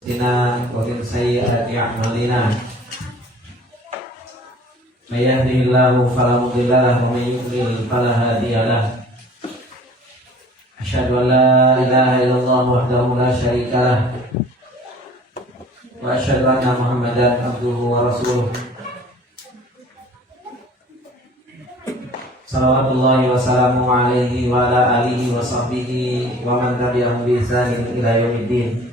ومن سيئات أعمالنا من يهده الله فلا مضل له ومن يضلل فلا هادي له أشهد أن لا إله إلا الله وحده لا شريك له وأشهد أن محمدا عبده ورسوله salawatullahi wassalamu alaihi wa ala alihi wa sahbihi wa man tabi'ahum bi ihsanin ila yaumiddin.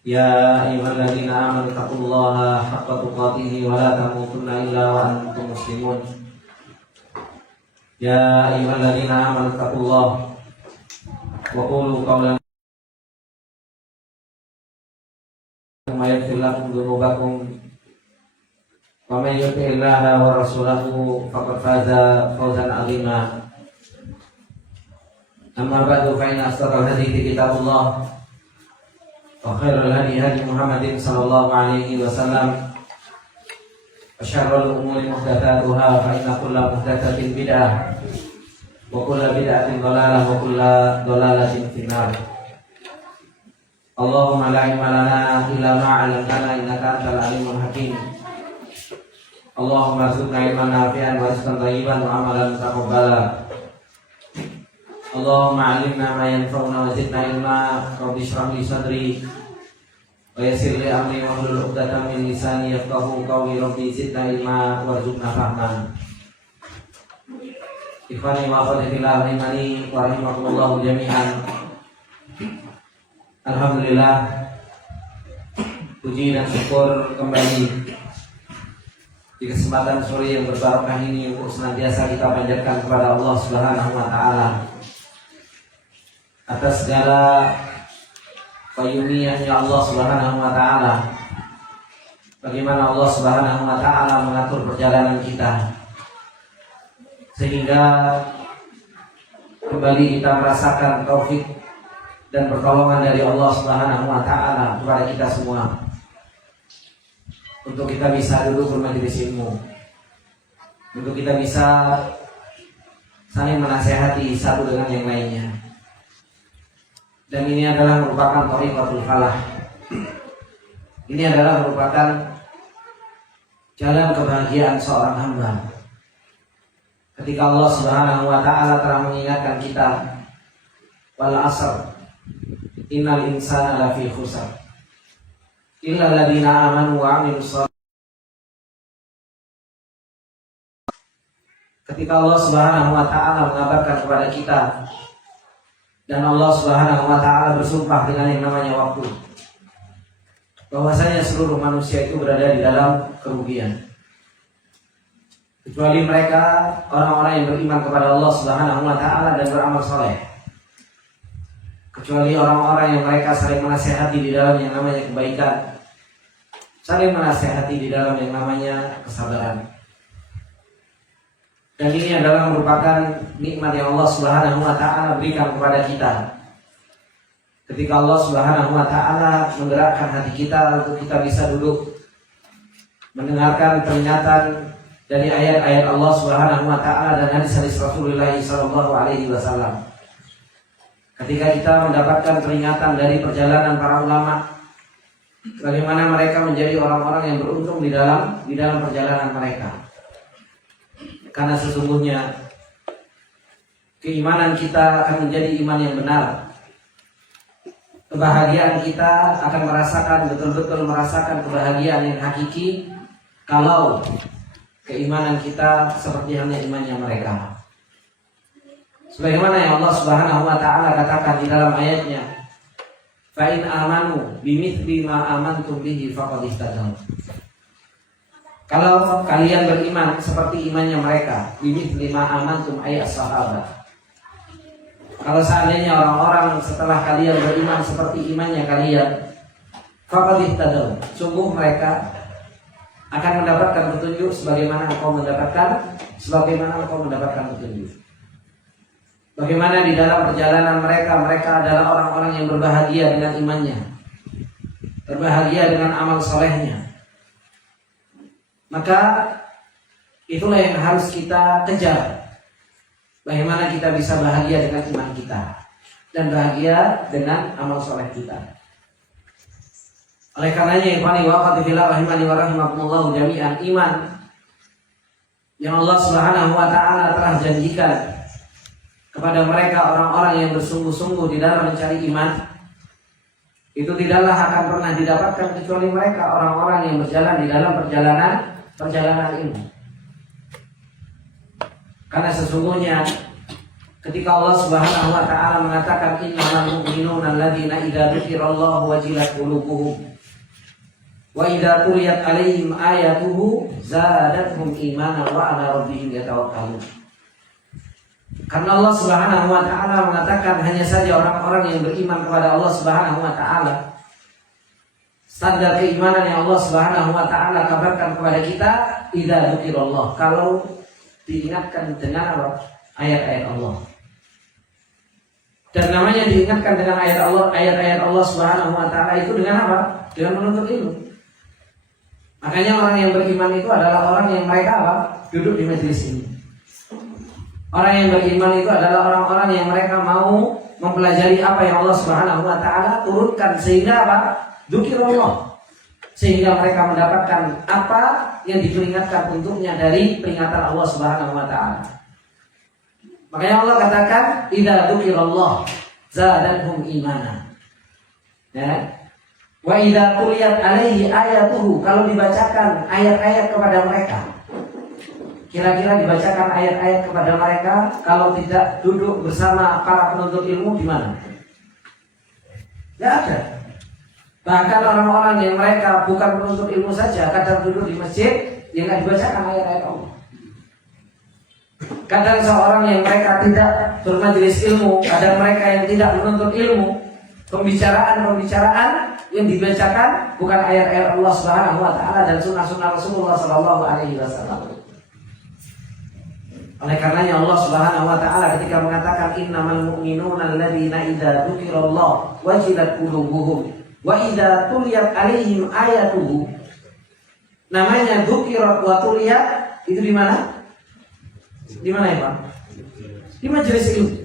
Ya ayyuhalladzina amanu taqullaha haqqa tuqatih wa la tamutunna illa wa antum muslimun. Ya ayyuhalladzina amanu taqullaha wa qulu qawlan yaghfir lakum dzunubakum wa may yuti'illaha wa rasulahu faqad faza fawzan 'azima. Amma ba'du fa inna asdaqal hadithi kitabullah wa khairul hadi hadi Muhammadin sallallahu alaihi wasallam wa syarrul umuri muhdatsatuha fa inna kulla muhdatsatin bid'ah wa kulla bid'atin dhalalah wa kulla dhalalatin finnar. Allahumma la ilma lana illa ma 'allamtana innaka antal alimul hakim. Allahumma arzuqna ilman nafi'an wa rizqan thayyiban wa amalan mutaqabbala. Allahumma 'allimna ma yanfa'una wa zidna ilma. Rabbi shrah li sadri wa yassir li amri wahlul 'uqdatam min lisani yafqahu qawli. Rabbi zidna ilma warzuqna fahma. Ikhwani wa akhwati fillah rahimani wa rahimakumullah jami'an. Alhamdulillah, puji dan syukur kembali di kesempatan sore yang berbarakah ini untuk senantiasa kita panjatkan kepada Allah Subhanahu wa taala atas segala karunia-Nya Allah Subhanahu wa taala. Bagaimana Allah Subhanahu wa taala mengatur perjalanan kita sehingga kembali kita merasakan taufik dan pertolongan dari Allah Subhanahu wa taala kepada kita semua untuk kita bisa duduk bermajelis ilmu, untuk kita bisa saling menasehati satu dengan yang lainnya. Dan ini adalah merupakan thariqatul falah. Ini adalah merupakan jalan kebahagiaan seorang hamba. Ketika Allah Subhanahu wa taala telah mengingatkan kita, wal 'asr innal insana lafi khusr illa alladziina aamanu wa 'amilus shalihaati. Ketika Allah Subhanahu wa taala mengabarkan kepada kita dan Allah Subhanahu wa taala bersumpah dengan yang namanya waktu, bahwasanya seluruh manusia itu berada di dalam kerugian kecuali mereka orang-orang yang beriman kepada Allah Subhanahu wa taala dan beramal saleh. Kecuali orang-orang yang mereka saling menasihati di dalam yang namanya kebaikan, saling menasihati di dalam yang namanya kesabaran. Dan ini adalah merupakan nikmat yang Allah Subhanahu wa taala berikan kepada kita. Ketika Allah Subhanahu wa taala menggerakkan hati kita untuk kita bisa duduk mendengarkan peringatan dari ayat-ayat Allah Subhanahu wa taala dan hadis-hadis Rasulullah sallallahu alaihi wasallam. Ketika kita mendapatkan peringatan dari perjalanan para ulama, bagaimana mereka menjadi orang-orang yang beruntung di dalam perjalanan mereka. Karena sesungguhnya keimanan kita akan menjadi iman yang benar. Kebahagiaan kita akan betul-betul merasakan kebahagiaan yang hakiki kalau keimanan kita seperti halnya imannya mereka. Sebagaimana yang Allah Subhanahu wa taala katakan di dalam ayatnya, fa in amanu bimithli ma amantum bihi faqad ihtadaw. Kalau kalian beriman seperti imannya mereka, bimithli ma amantum ay as-sahabat. Kalau seandainya orang-orang setelah kalian beriman seperti imannya kalian, faqad ihtadaw, sungguh mereka akan mendapatkan petunjuk sebagaimana engkau mendapatkan petunjuk. Bagaimana di dalam perjalanan mereka adalah orang-orang yang berbahagia dengan imannya, berbahagia dengan amal solehnya. Maka itulah yang harus kita kejar. Bagaimana kita bisa bahagia dengan iman kita dan bahagia dengan amal soleh kita. Oleh karenanya ikhwani wa akhwati fillah rahimani wa rahimakumullah jami'an, iman yang Allah Subhanahu wa taala telah janjikan kepada mereka orang-orang yang bersungguh-sungguh di dalam mencari iman, itu tidaklah akan pernah didapatkan kecuali mereka orang-orang yang berjalan di dalam perjalanan ilmu. Karena sesungguhnya ketika Allah Subhanahu wa taala mengatakan innamal mu'minuna alladzina idza dzukirallahu wajilat qulubuhum wa idza tuliyat 'alaihim ayatuhu zadatuhum imanan wa 'ala rabbihim yatawakkalun. Karena Allah Subhanahu wa taala mengatakan hanya saja orang-orang yang beriman kepada Allah Subhanahu wa taala, standar keimanan yang Allah Subhanahu wa taala kabarkan kepada kita, idza dzukirallah, kalau diingatkan dengan apa? Ayat-ayat Allah. Dan namanya diingatkan dengan ayat-ayat Allah Subhanahu wa taala itu dengan apa? Dengan menuntut ilmu. Makanya orang yang beriman itu adalah orang yang mereka apa? Duduk di majelis ini. Orang yang beriman itu adalah orang-orang yang mereka mau mempelajari apa yang Allah Subhanahu wa taala turunkan, sehingga apa? Dzikirullah. Sehingga mereka mendapatkan apa yang diperingatkan untuknya dari peringatan Allah Subhanahu wa taala. Makanya Allah katakan idza dzukirallah zadatuhum imana. Ya. Wa idza tuliyat alaihi ayatuhu, kalau dibacakan ayat-ayat kepada mereka. Kira-kira dibacakan ayat-ayat kepada mereka, kalau tidak duduk bersama para penuntut ilmu di mana? Tidak ada. Bahkan orang-orang yang mereka bukan penuntut ilmu saja, kadang duduk di masjid yang tidak dibacakan ayat-ayat Allah. Kadang seorang yang mereka tidak bermajelis ilmu, kadang mereka yang tidak menuntut ilmu, pembicaraan yang dibacakan bukan ayat-ayat Allah Subhanahu wa taala dan sunnah-sunnah Rasulullah sallallahu alaihi wasallam. Oleh karenanya Allah Subhanahu wa taala ketika mengatakan innamal mu'minuna alladzina idza dzukirallah wajilat qulubuhum wa idza tuliyat 'alaihim ayatuhu. Namanya dzukirat wa tuliyat itu di mana? Di mana ya, Pak? Di majelis ilmu.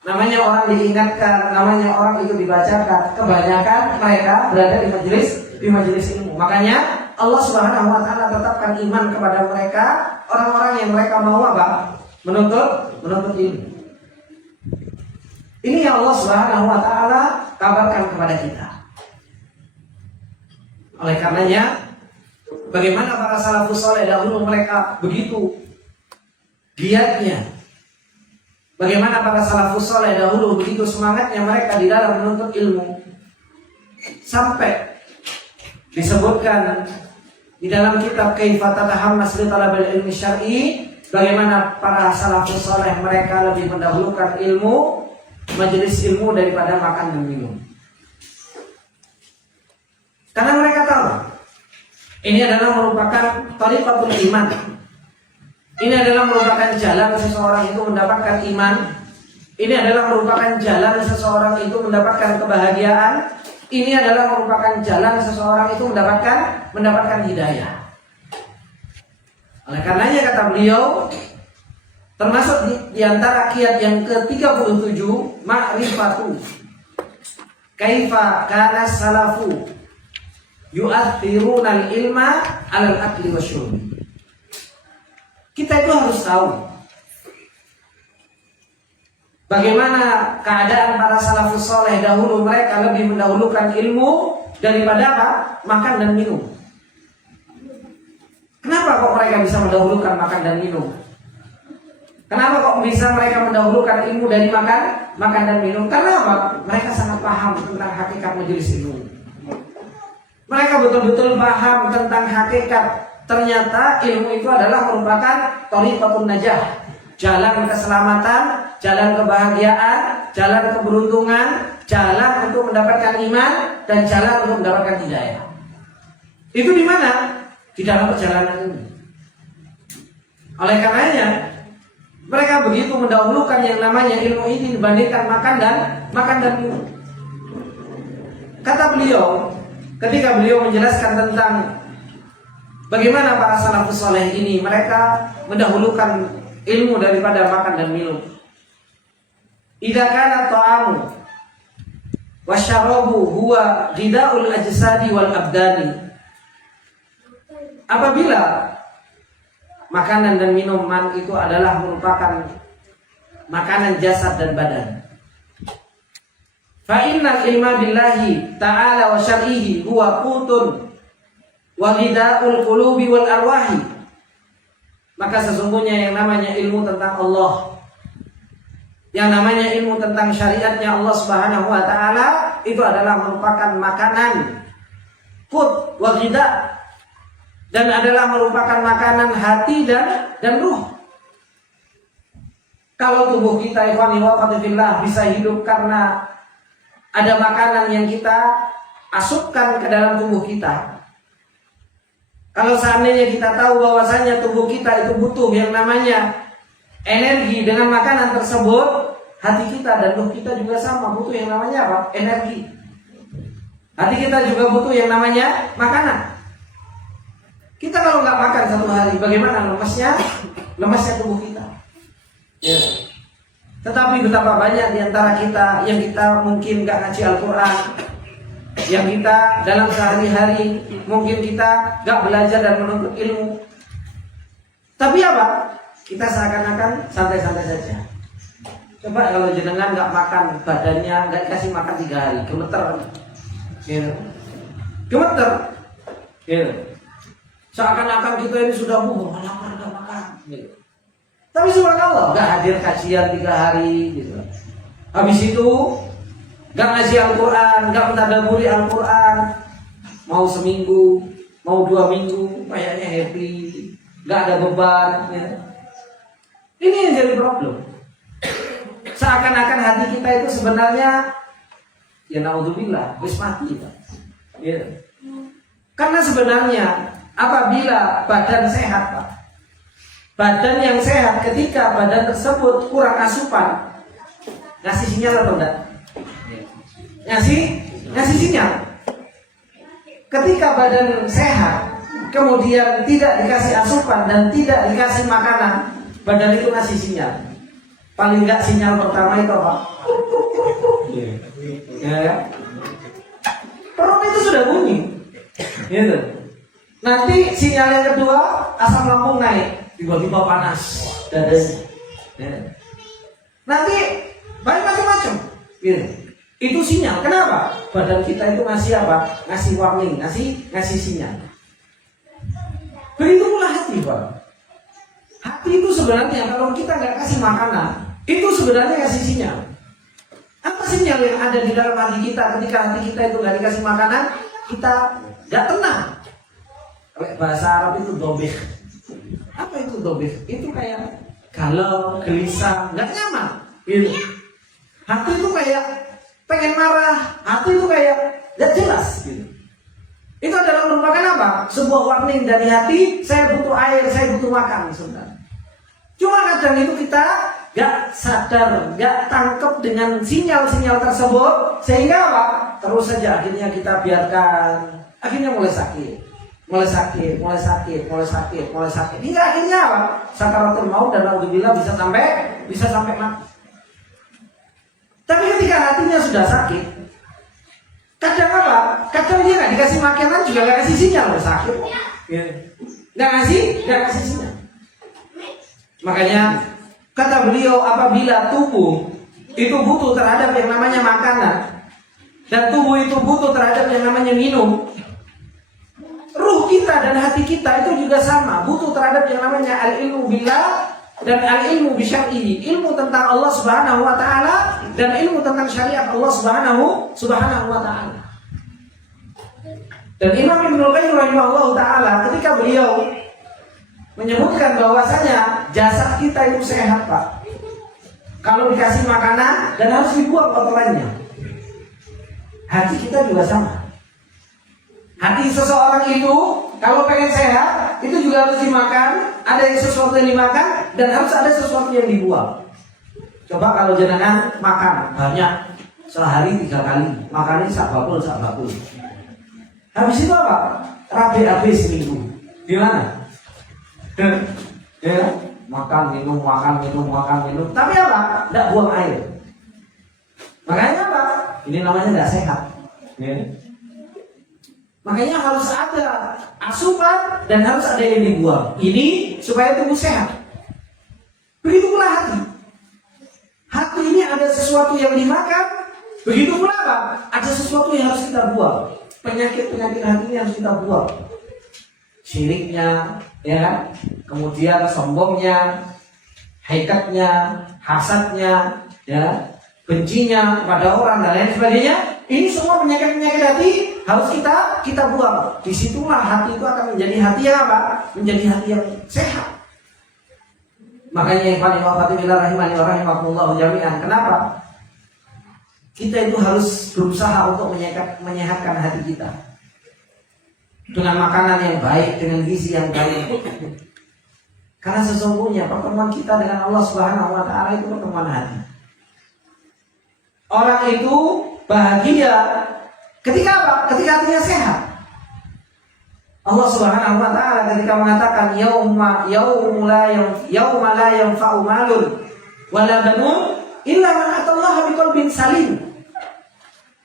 Namanya orang diingatkan, namanya orang itu dibacakan. Kebanyakan mereka berada di majelis ilmu. Makanya Allah Subhanahu wa taala tetapkan iman kepada mereka, orang-orang yang mereka mau apa? Menuntut ilmu. Ini yang Allah Subhanahu wa taala kabarkan kepada kita. Oleh karenanya, bagaimana para salafus saleh dahulu mereka begitu giatnya. Bagaimana para salafus saleh dahulu begitu semangatnya mereka di dalam menuntut ilmu. Sampai disebutkan di dalam kitab Kaifa Tatahammas li Talabil Ilmi Syar'i, bagaimana para salafus saleh mereka lebih mendahulukan ilmu, majelis ilmu daripada makan dan minum. Karena mereka tahu ini adalah merupakan thariqatul iman. Ini adalah merupakan jalan seseorang itu mendapatkan iman. Ini adalah merupakan jalan seseorang itu mendapatkan kebahagiaan. Ini adalah merupakan jalan seseorang itu mendapatkan hidayah. Oleh karenanya kata beliau, termasuk di antara kiat yang ke-37, ma'rifatu kaifa kana salafu yu'athiruna al-ilma 'alal akli wasyurbi. Kita itu harus tahu bagaimana keadaan para salafus saleh dahulu. Mereka lebih mendahulukan ilmu daripada apa? Makan dan minum. Kenapa kok mereka bisa mendahulukan makan dan minum? Kenapa kok bisa mereka mendahulukan ilmu dari makan dan minum? Karena apa? Mereka sangat paham tentang hakikat majelis ilmu. Mereka betul-betul paham tentang hakikat. Ternyata ilmu itu adalah merupakan thariqatun najah, jalan keselamatan, jalan kebahagiaan, jalan keberuntungan, jalan untuk mendapatkan iman, dan jalan untuk mendapatkan hidayah. Itu di mana? Di dalam perjalanan ini. Oleh karenanya, mereka begitu mendahulukan yang namanya ilmu ini dibandingkan makan dan minum. Kata beliau, ketika beliau menjelaskan tentang bagaimana para salafus saleh ini mereka mendahulukan ilmu daripada makan dan minum. Idza kana ta'amu wasyarabu huwa ghidaul ajsadi wal abdani. Apabila makanan dan minuman itu adalah merupakan makanan jasad dan badan. Fa innal ilma billahi ta'ala wa syar'ihi huwa qutun wa ghidaul qulubi wal arwahi. Maka sesungguhnya yang namanya ilmu tentang Allah, yang namanya ilmu tentang syariatnya Allah Subhanahu wa taala itu adalah merupakan makanan qut wa ghida, dan adalah merupakan makanan hati dan ruh. Kalau tubuh kita ikhwani wa fillah bisa hidup karena ada makanan yang kita asupkan ke dalam tubuh kita. Kalau seandainya kita tahu bahwasanya tubuh kita itu butuh yang namanya energi dengan makanan tersebut, hati kita dan ruh kita juga sama butuh yang namanya apa? Energi. Hati kita juga butuh yang namanya makanan. Kita kalau nggak makan satu hari, bagaimana lemesnya tubuh kita? Ya. Tetapi betapa banyak di antara kita yang kita mungkin nggak ngaji Al-Quran, yang kita dalam sehari-hari mungkin kita nggak belajar dan menuntut ilmu. Tapi apa? Kita seakan-akan santai-santai saja. Coba kalau jenengan nggak makan, badannya nggak dikasih makan 3 hari, gemeter, gitu. Gemeter, gitu. Seakan-akan kita ini sudah lapar nggak makan, gitu. Tapi subhanallah nggak hadir kajian 3 hari, gitu. Habis itu nggak ngaji Al-Quran, nggak mentadaburi Al-Quran, mau seminggu, mau 2 minggu, kayaknya happy, nggak ada beban, gitu. Ini yang jadi problem. Seakan-akan hati kita itu sebenarnya ya naudzubillah wis mati, Pak. Ya. Karena sebenarnya apabila badan sehat, Pak, badan yang sehat ketika badan tersebut kurang asupan, ngasih sinyal atau enggak? Ngasih sinyal. Ketika badan sehat kemudian tidak dikasih asupan dan tidak dikasih makanan, badan itu ngasih sinyal. Paling enggak sinyal pertama itu apa? Ya. Perut itu sudah bunyi. Gitu. Nanti sinyal yang kedua, asam lambung naik, tiba-tiba panas dadanya. Ya. Nanti banyak macam-macam. Gitu. Itu sinyal. Kenapa? Badan kita itu ngasih apa? Ngasih warning, ngasih sinyal. Begitu pula hati, Pak. Hati itu sebenarnya kalau kita nggak kasih makanan, itu sebenarnya kasih sinyal. Apa sinyal yang ada di dalam hati kita ketika hati kita itu nggak dikasih makanan? Kita nggak tenang. Bahasa Arab itu dobih. Apa itu dobih? Itu kayak galau, gelisah, nggak nyaman. Gitu. Hati itu kayak pengen marah. Hati itu kayak nggak jelas. Gitu. Itu adalah merupakan apa? Sebuah warning dari hati. Saya butuh air, saya butuh makan. Sebenarnya. Cuma kadang itu kita gak sadar, gak tangkap dengan sinyal-sinyal tersebut, sehingga apa? Terus saja akhirnya kita biarkan, akhirnya mulai sakit, hingga akhirnya apa? Sakaratul maut dan naudzubillah bisa sampai mati. Tapi ketika hatinya sudah sakit, kadang apa? Kadang dia gak dikasih makanan juga gak kasih sinyal udah sakit, gak kasih sinyal. Makanya kata beliau, apabila tubuh itu butuh terhadap yang namanya makanan dan tubuh itu butuh terhadap yang namanya minum, ruh kita dan hati kita itu juga sama, butuh terhadap yang namanya al-ilmu billah dan al-ilmu bisyar'ihi, ilmu tentang Allah Subhanahu wa taala dan ilmu tentang syariat Allah Subhanahu wa taala. Dan Imam Ibnul Qayyim rahimahullah taala ketika beliau menyebutkan bahwasanya jasad kita itu sehat, Pak, kalau dikasih makanan dan harus dibuang kotorannya. Hati kita juga sama. Hati seseorang itu kalau pengen sehat itu juga harus dimakan. Ada yang sesuatu yang dimakan dan harus ada sesuatu yang dibuang. Coba kalau jenengan makan banyak sehari 3 kali, makannya sak bakul. Habis itu apa? Rabe seminggu. Gimana? Ya, makan minum. Tapi apa? Tidak buang air. Makanya apa? ini namanya nggak sehat. Ya. Makanya harus ada asupan dan harus ada yang dibuang. Ini supaya tubuh sehat. Begitu pula hati. Hati ini ada sesuatu yang dimakan. Begitu pula apa? Ada sesuatu yang harus kita buang. Penyakit-penyakit hati ini harus kita buang. Syiriknya, ya kan? Kemudian sombongnya, haikatnya, hasadnya, ya, bencinya kepada orang dan lain sebagainya. Ini semua penyakit-penyakit hati harus kita buang. Disitulah hati itu akan menjadi hati yang apa? Menjadi hati yang sehat. Makanya yang paling wafatimillah rahimani wa rahimakumullah jami'an. Kenapa? Kita itu harus berusaha untuk menyehatkan hati kita dengan makanan yang baik, dengan gizi yang baik. Karena sesungguhnya pertemuan kita dengan Allah Subhanahu wa taala itu pertemuan hati. Orang itu bahagia ketika apa? Ketika hatinya sehat. Allah Subhanahu wa taala ketika mengatakan yauma la yanfa'u malun wala banun illa man atallaha biqalbin salim.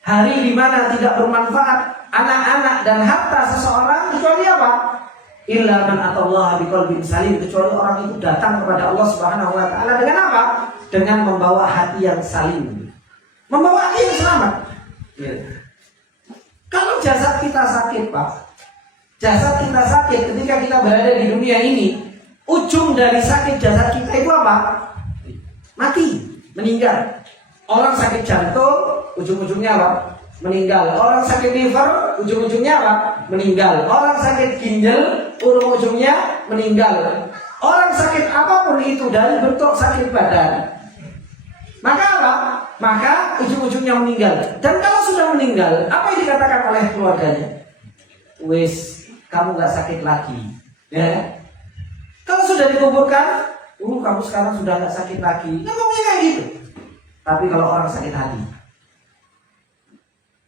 Hari di mana tidak bermanfaat anak-anak dan harta seseorang kecuali apa? Illa man atallaha biqalbin salim, kecuali orang itu datang kepada Allah Subhanahu wa taala dengan apa? Dengan membawa hati yang salim. Membawa hati yang selamat. Ya. Kalau jasad kita sakit, Pak. Jasad kita sakit ketika kita berada di dunia ini. Ujung dari sakit jasad kita itu apa? Mati, meninggal. Orang sakit jantung, ujung-ujungnya apa? Meninggal. Orang sakit liver, ujung-ujungnya apa? Meninggal. Orang sakit ginjal, ujung-ujungnya meninggal. Orang sakit apapun itu dari bentuk sakit badan, maka apa? Maka ujung-ujungnya meninggal. Dan kalau sudah meninggal, apa yang dikatakan oleh keluarganya? Wis, kamu gak sakit lagi. Ya. Kalau sudah dikuburkan, kamu sekarang sudah gak sakit lagi. Nah, ngomongnya kayak gitu. Tapi kalau orang sakit hati,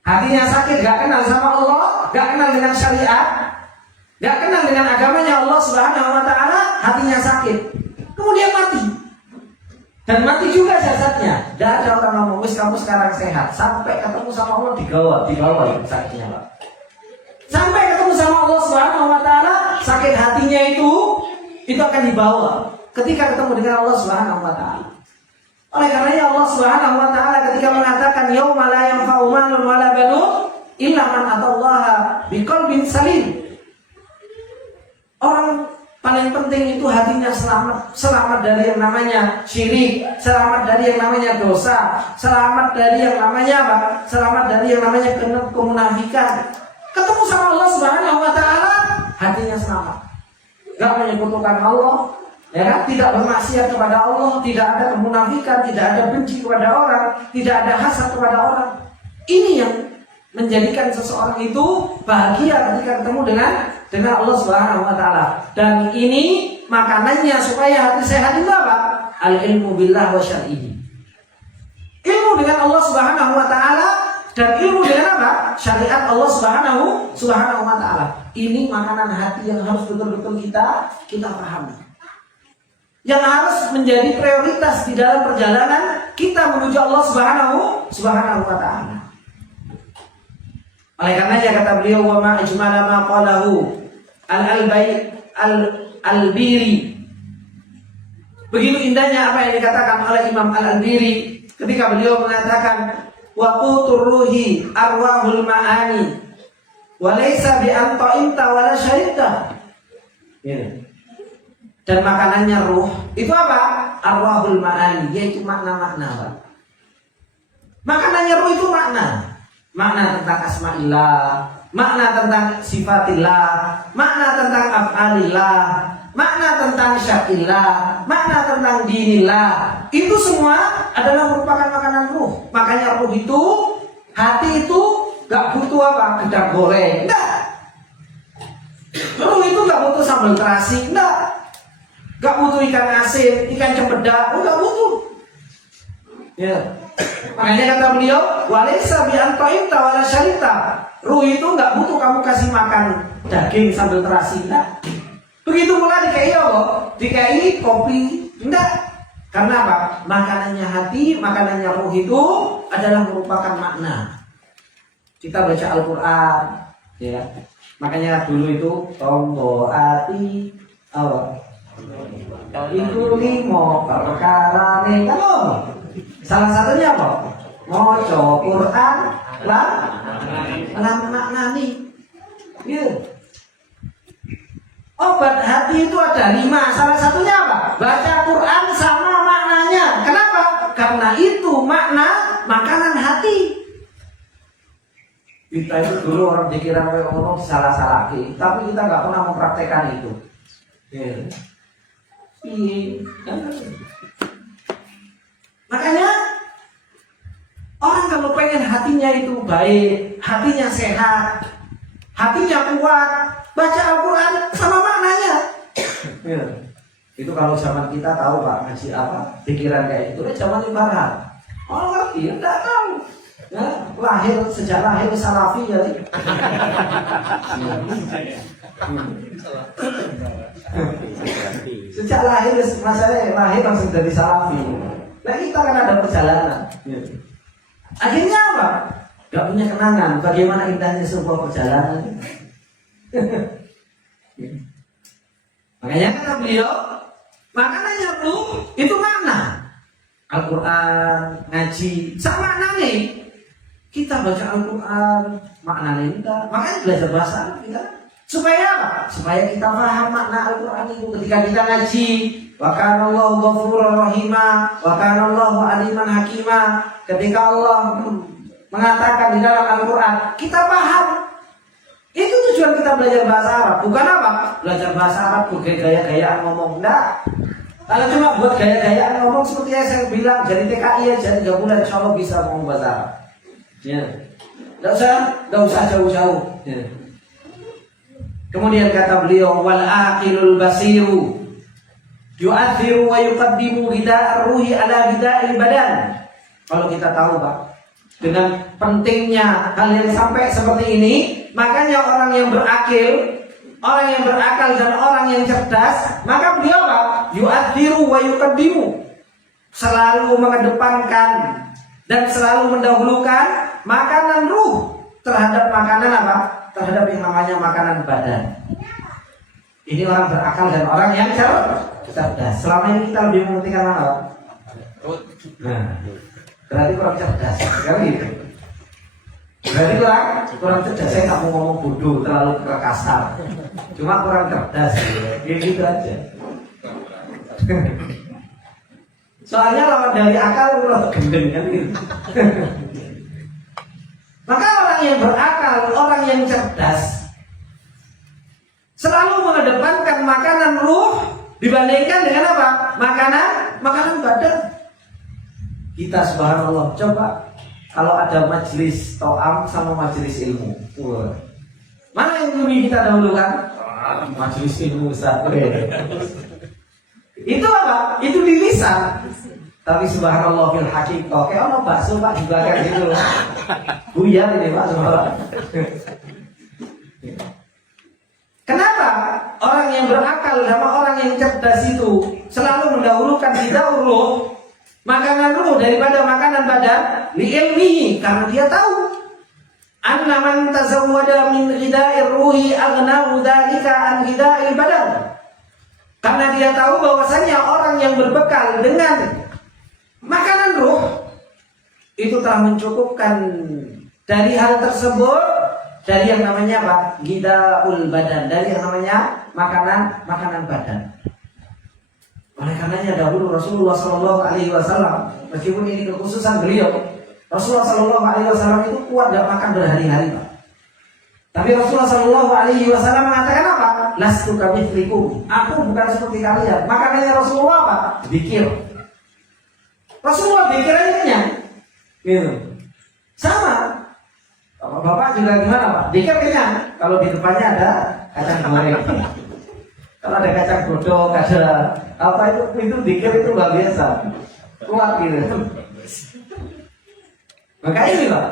hatinya sakit, gak kenal sama Allah, gak kenal dengan syariat, gak kenal dengan agamanya Allah Subhanahu wa taala, hatinya sakit. Kemudian mati. Dan mati juga jasadnya. Tidak ada orang ngomong, wis kamu sekarang sehat. Sampai ketemu sama Allah digawa ya sakitnya, Pak. Sampai ketemu sama Allah Subhanahu wa taala, sakit hatinya itu akan dibawa ketika ketemu dengan Allah Subhanahu wa taala. Oleh karenanya Allah Subhanahu wa taala ketika mengatakan yauma la yanfa'u malun wala banun illa man atallaha biqalbin salim. Orang paling penting itu hatinya selamat dari yang namanya syirik, selamat dari yang namanya dosa, selamat dari yang namanya apa? Selamat dari yang namanya kemunafikan. Ketemu sama Allah Subhanahu wa taala, hatinya selamat. Enggak menyekutukan Allah, ya kan? Tidak bermaksiat kepada Allah, tidak ada kemunafikan, tidak ada benci kepada orang, tidak ada hasad kepada orang. Ini yang menjadikan seseorang itu bahagia ketika ketemu dengan Allah Subhanahu wa taala. Dan ini makanannya supaya hati sehat itu apa? Al-ilmu billah wa syar'ihi. Ilmu dengan Allah Subhanahu wa taala dan ilmu dengan apa? Syariat Allah Subhanahu wa taala. Ini makanan hati yang harus betul-betul kita pahami. Yang harus menjadi prioritas di dalam perjalanan kita menuju Allah Subhanahu wa taala. Oleh karenanya kata beliau wa ma ajmala ma qalahu al-Albiri. Begitu indahnya apa yang dikatakan oleh Imam Al-Albiri ketika beliau mengatakan wa qutur ruhi arwahul ma'ani wa laysa bi an ta'imta wala syaribta. Dan makanannya ruh itu apa? Arwahul ma'ani, yaitu makna-makna. Makanannya ruh itu makna tentang asma'illah, makna tentang sifatillah, makna tentang af'alillah, makna tentang syakillah, makna tentang dinillah. Itu semua adalah merupakan makanan ruh. Makanya ruh itu, hati itu gak butuh apa? Gedang goreng, enggak. Ruh itu gak butuh sambal terasi, enggak. Gak butuh ikan asin, ikan cempedak, enggak butuh. Ya. Makanya kata beliau, walaysa bi an ta'imta wala syaribta. Ruh itu enggak butuh kamu kasih makan daging sambal terasi, enggak. Begitu pula DKI apa? DKI kopi, enggak. Karena apa? Makanannya hati, makanannya ruh itu adalah merupakan makna. Kita baca Al-Quran, ya. Makanya dulu itu tombo ati apa? Iku limo perkara nih kan? Salah satunya apa? Moco Quran lan maknani. Ya. Obat hati itu ada 5. Salah satunya apa? Baca Quran sama maknanya. Kenapa? Karena itu makna makanan hati. Kita itu dulu orang pikiran orang salah-salah, tapi kita nggak pernah mempraktekkan itu. Makanya orang kalau pengen hatinya itu baik, hatinya sehat, hatinya kuat, baca Al-Quran sama maknanya. Itu kalau zaman kita tahu Pak, ngaji apa, pikiran kayak itu, zaman ibarat. Orang ngerti, enggak tahu. Ya, sejak lahir salafi ya. Sejak lahir masalahnya lahir langsung jadi salafi. Nah kita kan ada perjalanan. Akhirnya apa? Gak punya kenangan. Bagaimana indahnya sebuah perjalanan. Makanya kata beliau, makanannya tuh itu makna. Al-Quran, ngaji, sama makna nih. Kita baca Al-Quran, maknanya enggak. Makanya belajar bahasa Arab kita. Supaya apa? Supaya kita paham makna Al-Quran itu ketika kita ngaji. Wa kana Allahu ghafurur rahima, wa kana Allahu aliman hakima. Ketika Allah mengatakan di dalam Al-Quran, kita paham. Itu tujuan kita belajar bahasa Arab. Bukan apa? Belajar bahasa Arab buat gaya-gayaan ngomong. Enggak. Kalau cuma buat gaya-gayaan ngomong seperti yang saya bilang, jadi TKI aja 3 bulan insya Allah bisa ngomong bahasa Arab. Ya. Enggak usah jauh-jauh. Ya. Kemudian kata beliau, wal aqilul basiru yu'athiru wa yuqaddimu ghida'ar ruhi ala ghida'il badan. Kalau kita tahu Pak, dengan pentingnya hal yang sampai seperti ini, makanya orang yang berakal dan orang yang cerdas, maka beliau Pak, yu'athiru wa yuqaddimu, selalu mengedepankan dan selalu mendahulukan makanan ruh terhadap makanan apa? Terhadap yang namanya makanan badan. Ini orang berakal dan orang yang cerdas. Selama ini kita lebih mementingkan mana Pak? Nah, berarti kurang cerdas, kan gitu. Berarti kurang cerdas. Saya nggak mau ngomong bodoh, terlalu kasar. Cuma kurang cerdas, gitu aja. Soalnya lawan dari akal udah gendeng kan gitu. Maka orang yang berakal, orang yang cerdas, selalu mengedepankan makanan ruh dibandingkan dengan apa? Makanan badan. Kita subhanallah, coba kalau ada majelis to'am sama majelis ilmu, mana yang lebih kita dahulukan? Majelis ilmu Ustaz. Itu apa? Itu di lisan. Tapi subhanallah fil haqiqah. Kayak ono bakso Pak juga kayak gitu. Buyar ini Pak semua. Kenapa? Orang yang berakal sama orang yang cerdas itu selalu mendahulukan hidaur ruh, makanan ruh daripada makanan badan, li ilmihi, karena dia tahu anna man tazawwada min ghida'ir ruhi aghnahu dzalika an ghida'il badan. Karena dia tahu bahwasanya orang yang berbekal dengan makanan ruh itu telah mencukupkan dari hal tersebut, dari yang namanya apa? Ghidaul badan, dari yang namanya makanan badan. Oleh karenanya dahulu Rasulullah Shallallahu Alaihi Wasallam, meskipun ini kekhususan beliau, Rasulullah Shallallahu Alaihi Wasallam itu kuat gak makan berhari-hari Pak. Tapi Rasulullah Shallallahu Alaihi Wasallam mengatakan apa? Lastu kamitslikum, aku bukan seperti kalian. Makanannya Rasulullah apa? Zikir. Rasulullah zikir aja gitu. Sama. Bapak juga gimana Pak? Zikir kenyang. Kalau di depannya ada kacang goreng. Kalau ada kacang godok, ada apa itu zikir itu luar biasa. Kuat gitu. Maka ini Pak,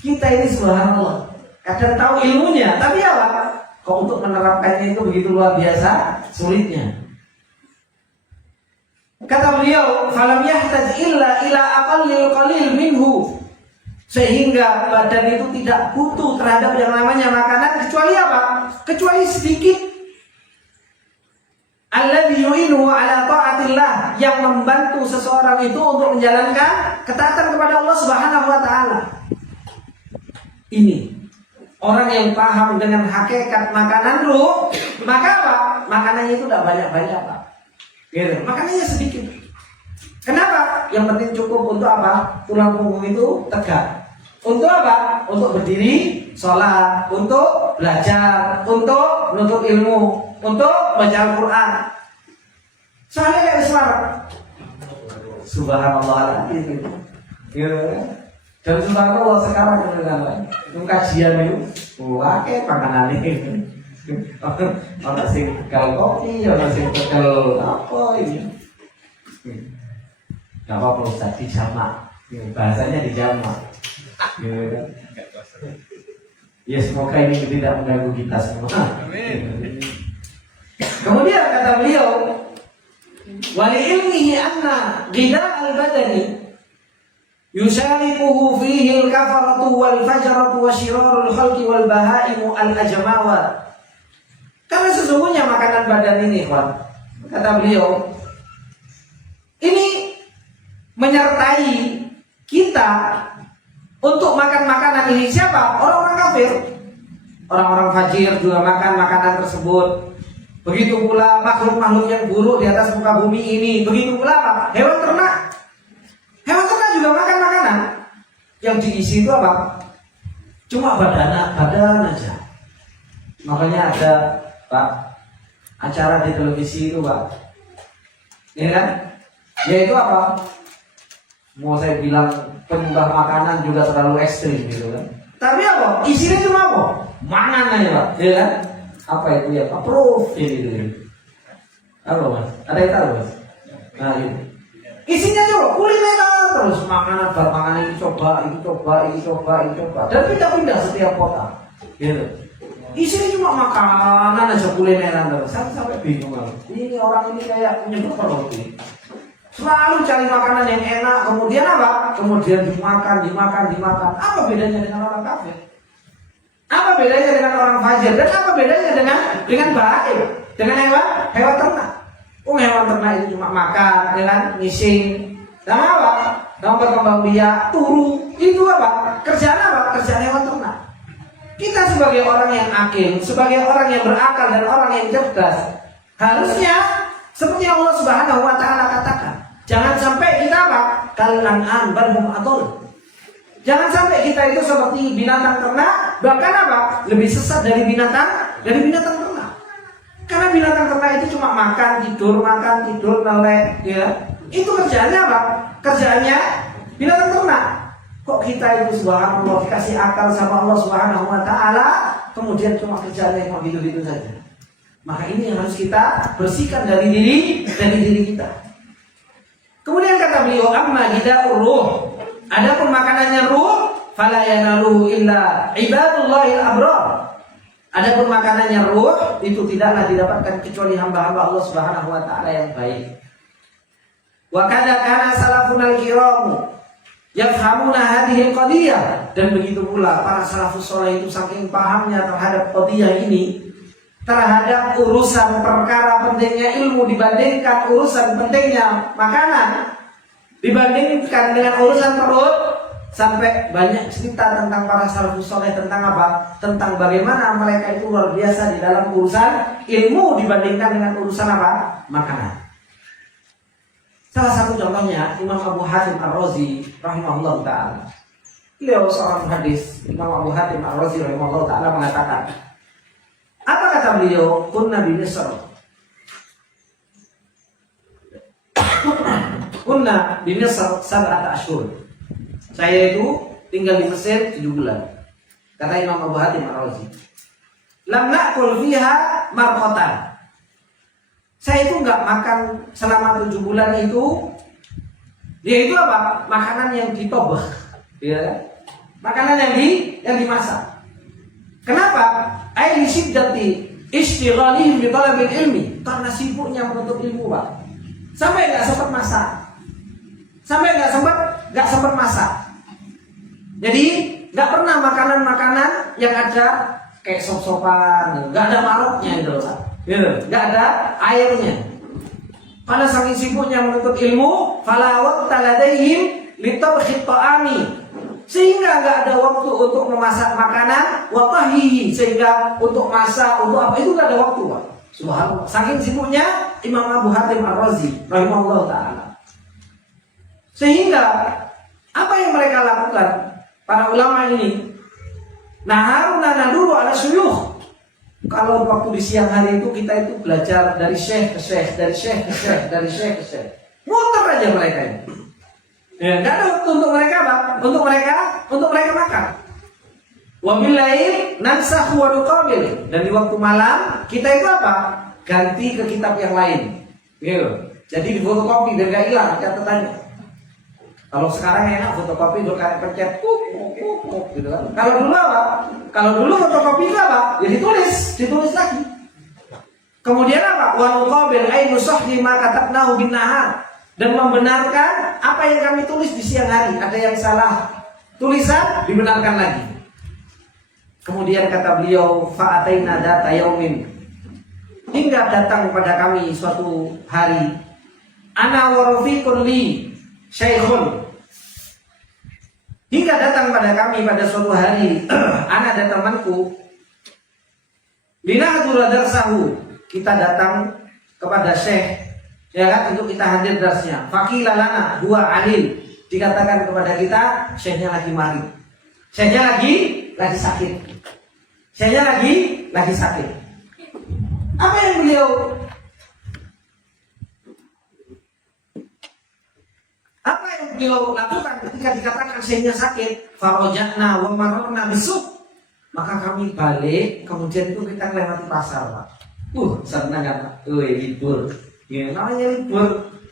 kita ini subhanallah kadang tahu ilmunya, tapi apa? Kok untuk menerapkannya itu begitu luar biasa sulitnya. Kata beliau, falam yahtaj illa ila aqallil qalil minhu. Sehingga badan itu tidak butuh terhadap yang namanya makanan kecuali apa? Kecuali sedikit. Alladzi yu'inuhu ala ta'atillah, yang membantu seseorang itu untuk menjalankan ketaatan kepada Allah Subhanahu wa taala. Ini orang yang paham dengan hakikat makanan ruh, maka apa? Makanannya itu tidak banyak-banyak, Pak. Gitu. Makanannya sedikit. Kenapa? Yang penting cukup untuk apa? Tulang punggung itu tegak. Untuk apa? Untuk berdiri, sholat, untuk belajar, untuk menuntut ilmu, untuk baca Al-Quran. Soalnya kayak suara. Subhanallah. Gitu. Dan subhanallah sekarang itu kajian itu, wakai makanan ini. Orang sing tegal kopi, orang sing tegal apa ini? Gak apa-apa Ustaz, dijamak. Bahasanya dijamak. Ya semoga ini tidak mengganggu kita semua. Amin. Kemudian kata beliau, wali ilmihi anna ghidha al-badani yushariquhu fihi al-kafaratu wal fajratu wa shirarul khalqi wal bahaimu al-ajmawat. Karena sesungguhnya makanan badan ini, kawan, kata beliau, ini menyertai kita untuk makan makanan ini. Siapa? Orang-orang kafir. Orang-orang fajir juga makan makanan tersebut. Begitu pula makhluk-makhluk yang buruk di atas muka bumi ini. Begitu pula apa? Hewan ternak. Hewan ternak juga makan makanan. Yang diisi itu apa? Cuma badan aja. Makanya ada, Pak, acara di televisi itu, Pak. Ini kan? Yaitu apa? Mau saya bilang penyembah makanan juga terlalu ekstrim gitu kan. Tapi apa? Isinya cuma apa? Mangan aja, Pak. Ya kan? Apa itu ya? Approve gitu. Apa, Mas? Ada yang tahu, Mas? Nah, itu. Isinya coba kulineran terus, makanan ini coba. Dan pindah-pindah setiap kota. Gitu. Isinya cuma makanan aja, kulineran terus. Sampai bingung. Ini orang ini kayak menyebut roti. Selalu cari makanan yang enak, kemudian apa? Kemudian dimakan. Apa bedanya dengan orang kafir? Apa bedanya dengan orang fajir? Dan apa bedanya dengan bahagia? Dengan hewan ternak? Hewan ternak itu cuma makan, dengan ngising. Sama apa? Sama berkembang biak, turu. Itu apa? Kerjaan apa? Kerjaan hewan ternak. Kita sebagai orang yang akil, sebagai orang yang berakal dan orang yang cerdas, harusnya seperti yang Allah Subhanahu wa taala katakan, jangan sampai kita apa? Kal-an'am bal hum adall. Jangan sampai kita itu seperti binatang ternak, bahkan apa? Lebih sesat dari binatang ternak. Karena binatang ternak itu cuma makan, tidur, melek, ya. Itu kerjaannya apa? Kerjaannya binatang ternak. Kok kita itu subhanallah dikasih akal sama Allah Subhanahu wa taala, kemudian cuma kerjaannya cuma gitu-gitu saja. Maka ini yang harus kita bersihkan dari diri kita. Kemudian kata beliau, amma ghidha'ur ruh, adapun makanannya ruh, fala yanaluhu illa ibadullahil abrar. Adapun makanannya ruh itu tidaklah didapatkan kecuali hamba-hamba Allah Subhanahu wa taala yang baik. Wa kadza kana salafunal kiram yafhamuna hadhihi qadiyah, dan begitu pula para salafus saleh itu saking pahamnya terhadap qadiyah ini, terhadap urusan perkara pentingnya ilmu dibandingkan urusan pentingnya makanan, dibandingkan dengan urusan perut, sampai banyak cerita tentang para salafus saleh tentang apa? Tentang bagaimana mereka itu luar biasa di dalam urusan ilmu dibandingkan dengan urusan apa? Makanan. Salah satu contohnya Imam Abu Hatim Ar-Razi rahimahullah ta'ala. Beliau seorang hadis, Imam Abu Hatim Ar-Razi rahimahullah ta'ala mengatakan, apa kata beliau? Kunna bi Misr. Kunna bi Misr sab'ata ashhur. Saya itu tinggal di Mesir 7 bulan. Kata Imam Abu Hatim Ar-Razi. Lam na'kul fiha marqatan. Saya itu enggak makan selama 7 bulan itu. Yaitu apa? Makanan yang ditobah. Ya. Makanan yang dimasak. Kenapa? Ai syiddati istighalihim bi talabil ilmi, karena sibuknya menuntut ilmu, Pak. Sampai nggak sempat masak. Sampai nggak sempat masak. Jadi nggak pernah makanan-makanan yang ada kayak sop-sopan, nggak ada maroknya itu, Pak. Nggak ada airnya. Pada saking sibuknya menuntut ilmu, fala waqta ladaihim litabkhit ta'ami. Sehingga nggak ada waktu untuk memasak makanan, wa tahhihi, sehingga untuk masak, untuk apa itu nggak ada waktu, Pak. Subhanallah. Saking sibuknya Imam Abu Hatim Ar-Razi rahimahullah taala. Sehingga apa yang mereka lakukan para ulama ini? Naharuna dulu ala syuyukh. Kalau waktu di siang hari itu kita itu belajar dari syekh ke syekh, dari syekh ke syekh, dari syekh ke syekh. Muter aja mereka ini. Ya, nggak ada waktu untuk mereka, Pak. Untuk mereka makan. Wa bil lail nansakh wa nuqabil. Dan di waktu malam kita itu apa? Ganti ke kitab yang lain. Gitu. Jadi di fotokopi biar nggak hilang catatannya. Kalau sekarang enak fotokopi udah kayak pencet gitu kan. Kalau dulu apa? Kalau dulu fotokopi itu apa? Ya ditulis lagi. Kemudian apa? Wa nuqabil ay nusahhi ma katabnahu bin nahar. Dan membenarkan apa yang kami tulis di siang hari. Ada yang salah tulisan dibenarkan lagi. Kemudian kata beliau fa'ataina data yaumin. Hingga datang kepada kami suatu hari ana wa rafiqun li syaikhun. Hingga datang pada kami pada suatu hari ana dan temanku linahdura darsahu. Kita datang kepada syekh, ya kan, untuk kita hadir darsnya. Faqila lana huwa alim. Dikatakan kepada kita syekhnya lagi mari. Syekhnya lagi sakit. Syekhnya lagi sakit. Apa yang beliau lakukan ketika dikatakan syekhnya sakit? Farojatna wa mararna besuk. Maka kami balik, kemudian itu kita melewati pasar, Pak. Senang kan, Pak? Libur. Ya, namanya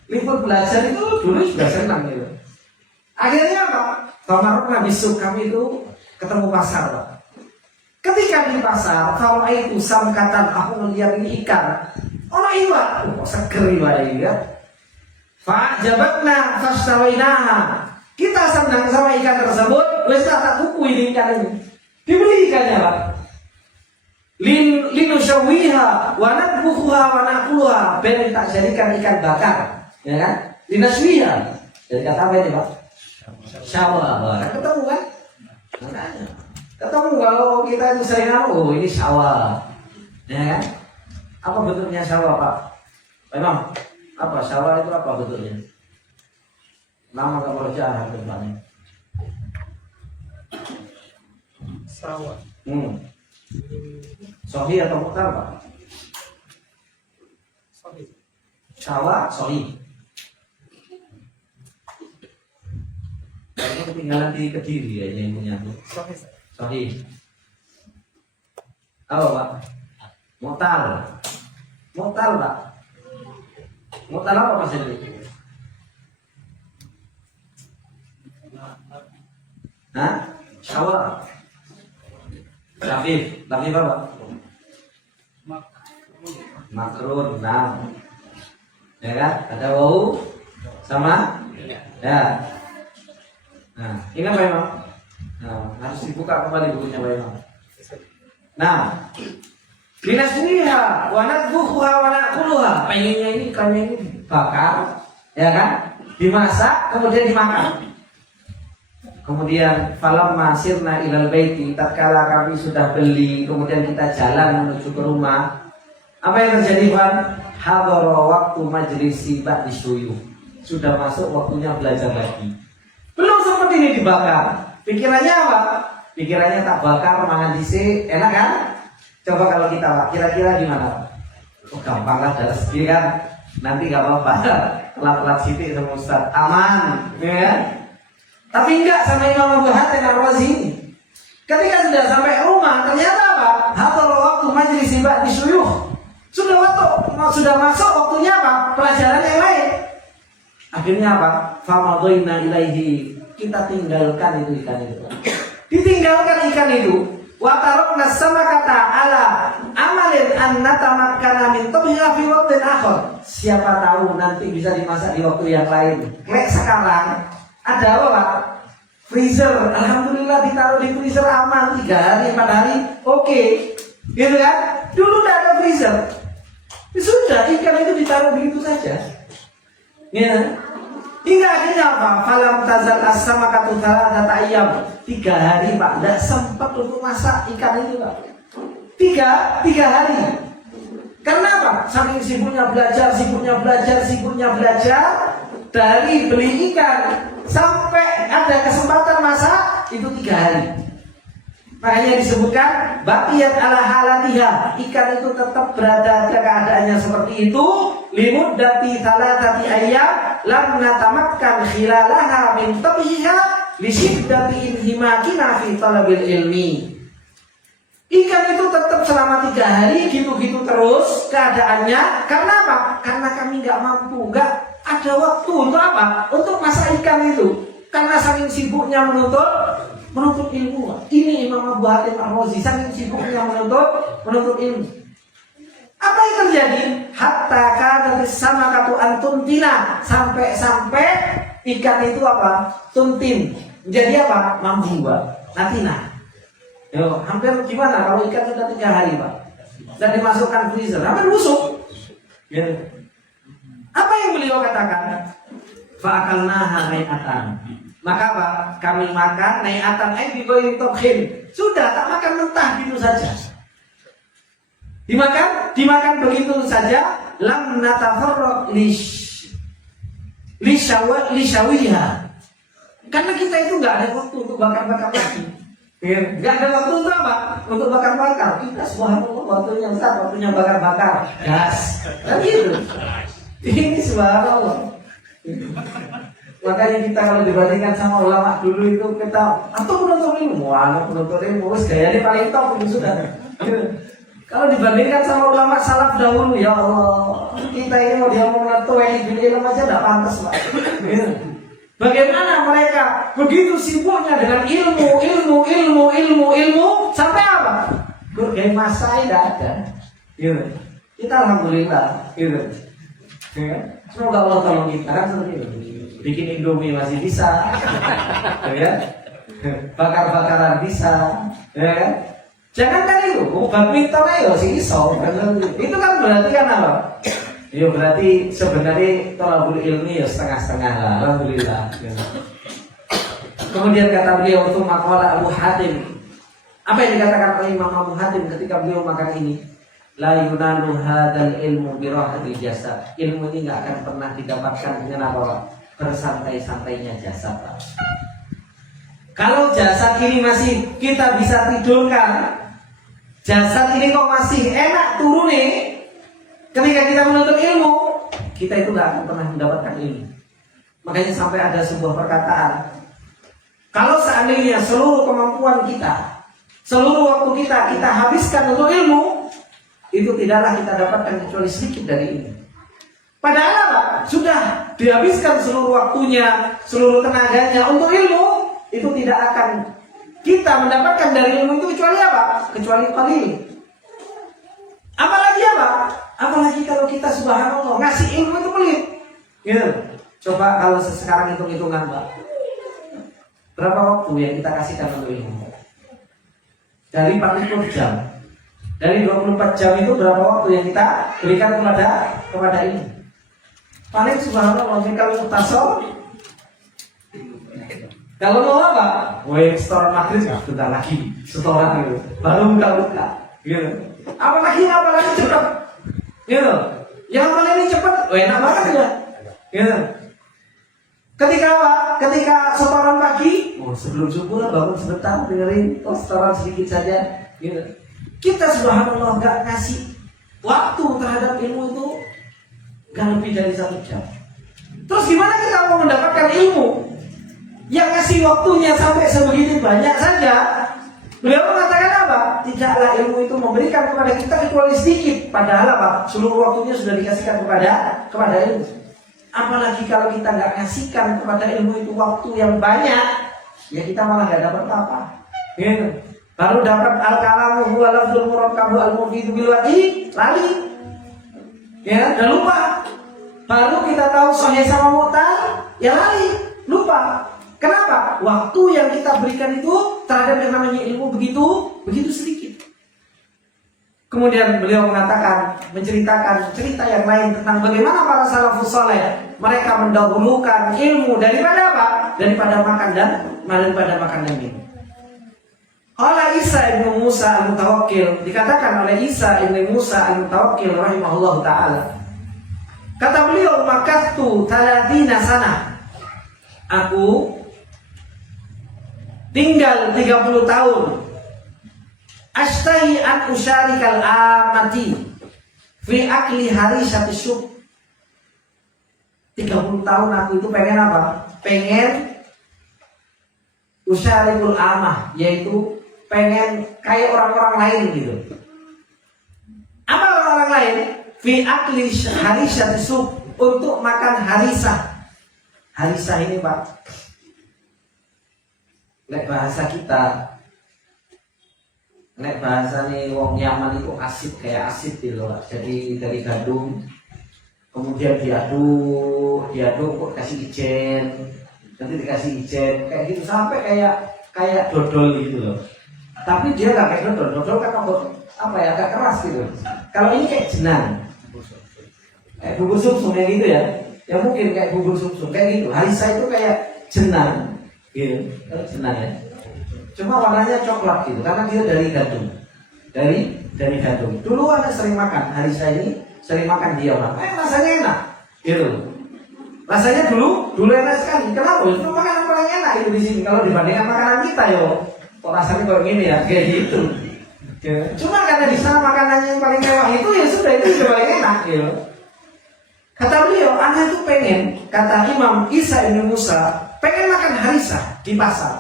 libur belajar itu dulu sudah senang gitu. Akhirnya apa? Famarna besuk kami itu ketemu pasar, Pak. Ketika di pasar, kalau itu samkatan aku melihat ini ikan. Ono iwak, seger iwak ini ya. Fa'jabatna fastawainaha. Kita senang sama ikan tersebut, wes tak tuku ini ikan ini. Dibeli ikannya, Pak. Linusyawiha wa nadbuha wa nakuluha. Ben tak jadikan ikan bakar, ya kan? Linaswiha. Jadi kata apa ini, Pak? Syawa. Ketemu kan? Makanya. Ketemu kalau kita itu sering ini syawa. Ya kan? Apa bentuknya syawa, Pak? Pak Imam, apa syawa itu apa bentuknya? Nama kepercayaan depannya. Syawa. Sohi atau mukhtar, Pak? Sohi. Syawa, sohi. Kayaknya ketinggalan di Kediri ya ini punya. Sohi. Sohi. Apa, Pak? Mukhtar. Mukhtar, Pak. Mukhtar apa Mas ini? Hah? Syawa. Lafif apa? Makrun, nah, ya kan? Ada wau sama, ya. Nah, ini apa Imam? Nah, harus dibuka kembali bukunya Pak Imam. Nah, linaswiha wa nadbuha wa nakuluha. Pengennya ini ikannya ini dibakar, ya kan? Dimasak kemudian dimakan. Kemudian falamma sirna ilal baiti, tatkala kami sudah beli, kemudian kita jalan menuju ke rumah. Apa yang terjadi, Pak? Hadara waktu majlisi ba'di syuyukh. Sudah masuk waktunya belajar lagi. Belum sempat ini dibakar. Pikirannya apa? Pikirannya tak bakar, mangan dhisik, enak kan? Coba kalau kita, Pak, kira-kira gimana, Pak? Oh, gampang lah, dari segi kan. Nanti gak apa-apa. Telat-telat sitik sama Ustaz. Aman, ya kan? Tapi enggak sama Imam Abu Hatim Ar-Razi ini. Ketika sudah sampai rumah, ternyata apa? Hatta waktu majlis ba'di syuyukh. Sudah masuk waktunya apa? Pelajaran yang lain. Akhirnya apa? Famadhaina ilaihi. Kita tinggalkan itu ikan itu. Ditinggalkan ikan itu. Wa tarakna samakata ala amalin an natamakkana min tabhiha fi waqtin akhar. Siapa tahu nanti bisa dimasak di waktu yang lain. Kayak sekarang ada apa Pak? Freezer, alhamdulillah ditaruh di freezer aman 3 hari 4 hari, oke. Gitu kan? Dulu tidak ada freezer. Sudah ikan itu ditaruh begitu saja. Ya. Hingga akhirnya apa? Falam tazal as-samakatu thalathata ayyam. 3 hari Pak, tidak sempat untuk masak ikan itu Pak. 3 hari. Karena apa? Saking sibuknya belajar dari beli ikan sampai ada kesempatan masak itu 3 hari. Makanya disebutkan baqiyat ala halatiha, ikan itu tetap berada pada keadaannya seperti itu limuddati thalathati ayyam lam natamakkan khilalaha min tabhiha li shiddati inhimakina fi talabil ilmi. Ikan itu tetap selama 3 hari gitu-gitu terus keadaannya. Karena apa? Karena kami nggak mampu, nggak ada waktu untuk apa? Untuk masak ikan itu. Karena saking sibuknya menuntut ilmu. Ini Imam Abu Hatim Ar-Razi saking sibuknya menuntut ilmu. Apa yang terjadi? Hatta kadatis samakatu antuntina, sampai ikan itu apa? Tuntin. Jadi apa? Mambu Pak. Natina. Yo, hampir gimana kalau ikan sudah 3 hari Pak? Dan dimasukkan freezer, hampir busuk. Ya. Apa yang beliau katakan? Fa'akalnaha nai'atan. Maka Pak, kami makan nai'atan bi ghairi tabkhin. Sudah tak makan mentah gitu saja. Dimakan begitu saja, lam natafarraq lishawiha. Karena kita itu enggak ada waktu untuk bakar-bakar lagi. Enggak ada waktu untuk apa? Untuk bakar-bakar. Kita subhanallah waktunya Ustaz, waktunya bakar-bakar gas. Kan gitu. Ini subhanallah. Makanya kita kalau dibandingkan sama ulama dulu itu kita atau penuntut ilmu, gayanya paling top itu sudah. Kalau dibandingkan sama ulama salaf dahulu, ya Allah, kita ini mau dia mau ngerti ilmu aja tidak pantas Pak. Bagaimana mereka begitu sibuknya dengan ilmu sampai apa? Gaya masa tidak ada. Kita alhamdulillah. Semoga Allah tolong kita kan seperti itu. Bikin Indomie masih bisa, ya, bakar-bakaran bisa, ya kan? Jangan kan itu, badminton ayo sih iso, itu kan berarti kan apa? Ya berarti sebenarnya thalabul ilmi ya setengah-setengah lah, alhamdulillah. Ya. Kemudian kata beliau untuk maqala Abu Hatim, apa yang dikatakan oleh Imam Abu Hatim ketika beliau makan ini? La yunalu hadzal ilmu bi rahatil jasad. Ilmu ini enggak akan pernah didapatkan dengan apa? Bersantai-santainya jasad. Kalau jasad ini masih kita bisa tidurkan, jasad ini kok masih enak turun nih. Ketika kita menuntut ilmu, kita itu nggak akan pernah mendapatkan ilmu. Makanya sampai ada sebuah perkataan, kalau seandainya seluruh kemampuan kita, seluruh waktu kita habiskan untuk ilmu, itu tidaklah kita dapatkan kecuali sedikit dari ilmu. Padahal apa? Sudah dihabiskan seluruh waktunya, seluruh tenaganya untuk ilmu, itu tidak akan kita mendapatkan dari ilmu itu kecuali apa? Kecuali qalil. Apalagi apa? Apalagi kalau kita subhanallah ngasih ilmu itu pelit. Gitu. Coba kalau sekarang hitung-hitungan Pak, berapa waktu yang kita kasihkan untuk ilmu? Dari 44 jam. Dari 24 jam itu berapa waktu yang kita berikan kepada ilmu? Paling subhanallah kalau mutasol, kalau mau apa? Setoran maghrib bentar lagi, setoran gitu. Baru buka-buka, gitu. Apalagi cepat, gitu. Yang paling ini cepat, enak banget ya, gitu. Ketika apa? Ketika setoran pagi, sebelum subuh lah bangun sebentar dengerin setoran sedikit saja, gitu. Kita subhanallah nggak ngasih waktu terhadap ilmu itu nggak lebih dari 1 jam. Terus gimana kita mau mendapatkan ilmu yang ngasih waktunya sampai sebegitu banyak saja? Beliau mengatakan apa? Tidaklah ilmu itu memberikan kepada kita kecuali sedikit. Padahal apa? Seluruh waktunya sudah dikasihkan kepada ilmu. Apalagi kalau kita nggak ngasihkan kepada ilmu itu waktu yang banyak, ya kita malah nggak dapat apa. Gitu. Baru dapat al-kalamu huwa lafzul murakkabu al-mufidu bil wajhi, lali. Ya, udah lupa. Baru kita tahu sahih sama mu'tal, ya lali, lupa. Kenapa? Waktu yang kita berikan itu terhadap yang namanya ilmu begitu sedikit. Kemudian beliau menceritakan cerita yang lain tentang bagaimana para salafus saleh mereka mendahulukan ilmu daripada apa? Daripada makan dan minum. Oleh Isa ibnu Musa al-Mutawakkil, dikatakan oleh Isa ibnu Musa al-Mutawakkil rahimahullah ta'ala, kata beliau, makattu 30 sana, aku tinggal 30 tahun, ashtahi an usyarikal amati fi akli harisati syuk. 30 tahun aku itu pengen apa? Pengen usyarikul amah, yaitu pengen kayak orang-orang lain gitu. Apa orang-orang lain? Fi akli harisati syuk, untuk makan harisah. Harisah ini Pak, nek bahasa kita, nek bahasa nih wong Yaman itu asid, kayak asid gitu loh. Jadi dari gandum, kemudian diaduk kok kasih ijen, nanti dikasih ijen, kayak gitu sampai kayak dodol gitu loh. Tapi dia nggak kayak dodol kan apa ya, agak keras gitu. Kalau ini kayak jenang, kayak bubur sumsum kayak gitu ya. Ya mungkin kayak bubur sumsum kayak gitu. Harisa itu kayak jenang, gitu, jenang ya. Cuma warnanya coklat gitu, karena dia dari gandum, dari gandum. Dulu anak sering makan harisa ini, sering makan dia Pak. Rasanya enak, gitu. Rasanya dulu enak sekali. Kenapa? Itu makanan paling enak itu di sini. Kalau dibandingkan makanan kita yo, kok rasanya kayak gini ya, kayak gitu. Cuma karena di sana makanannya yang paling mewah itu ya sudah, itu sudah paling enak gitu. Kata beliau, anak itu pengen, kata Imam Isa ibnu Musa, pengen makan harisa di pasar.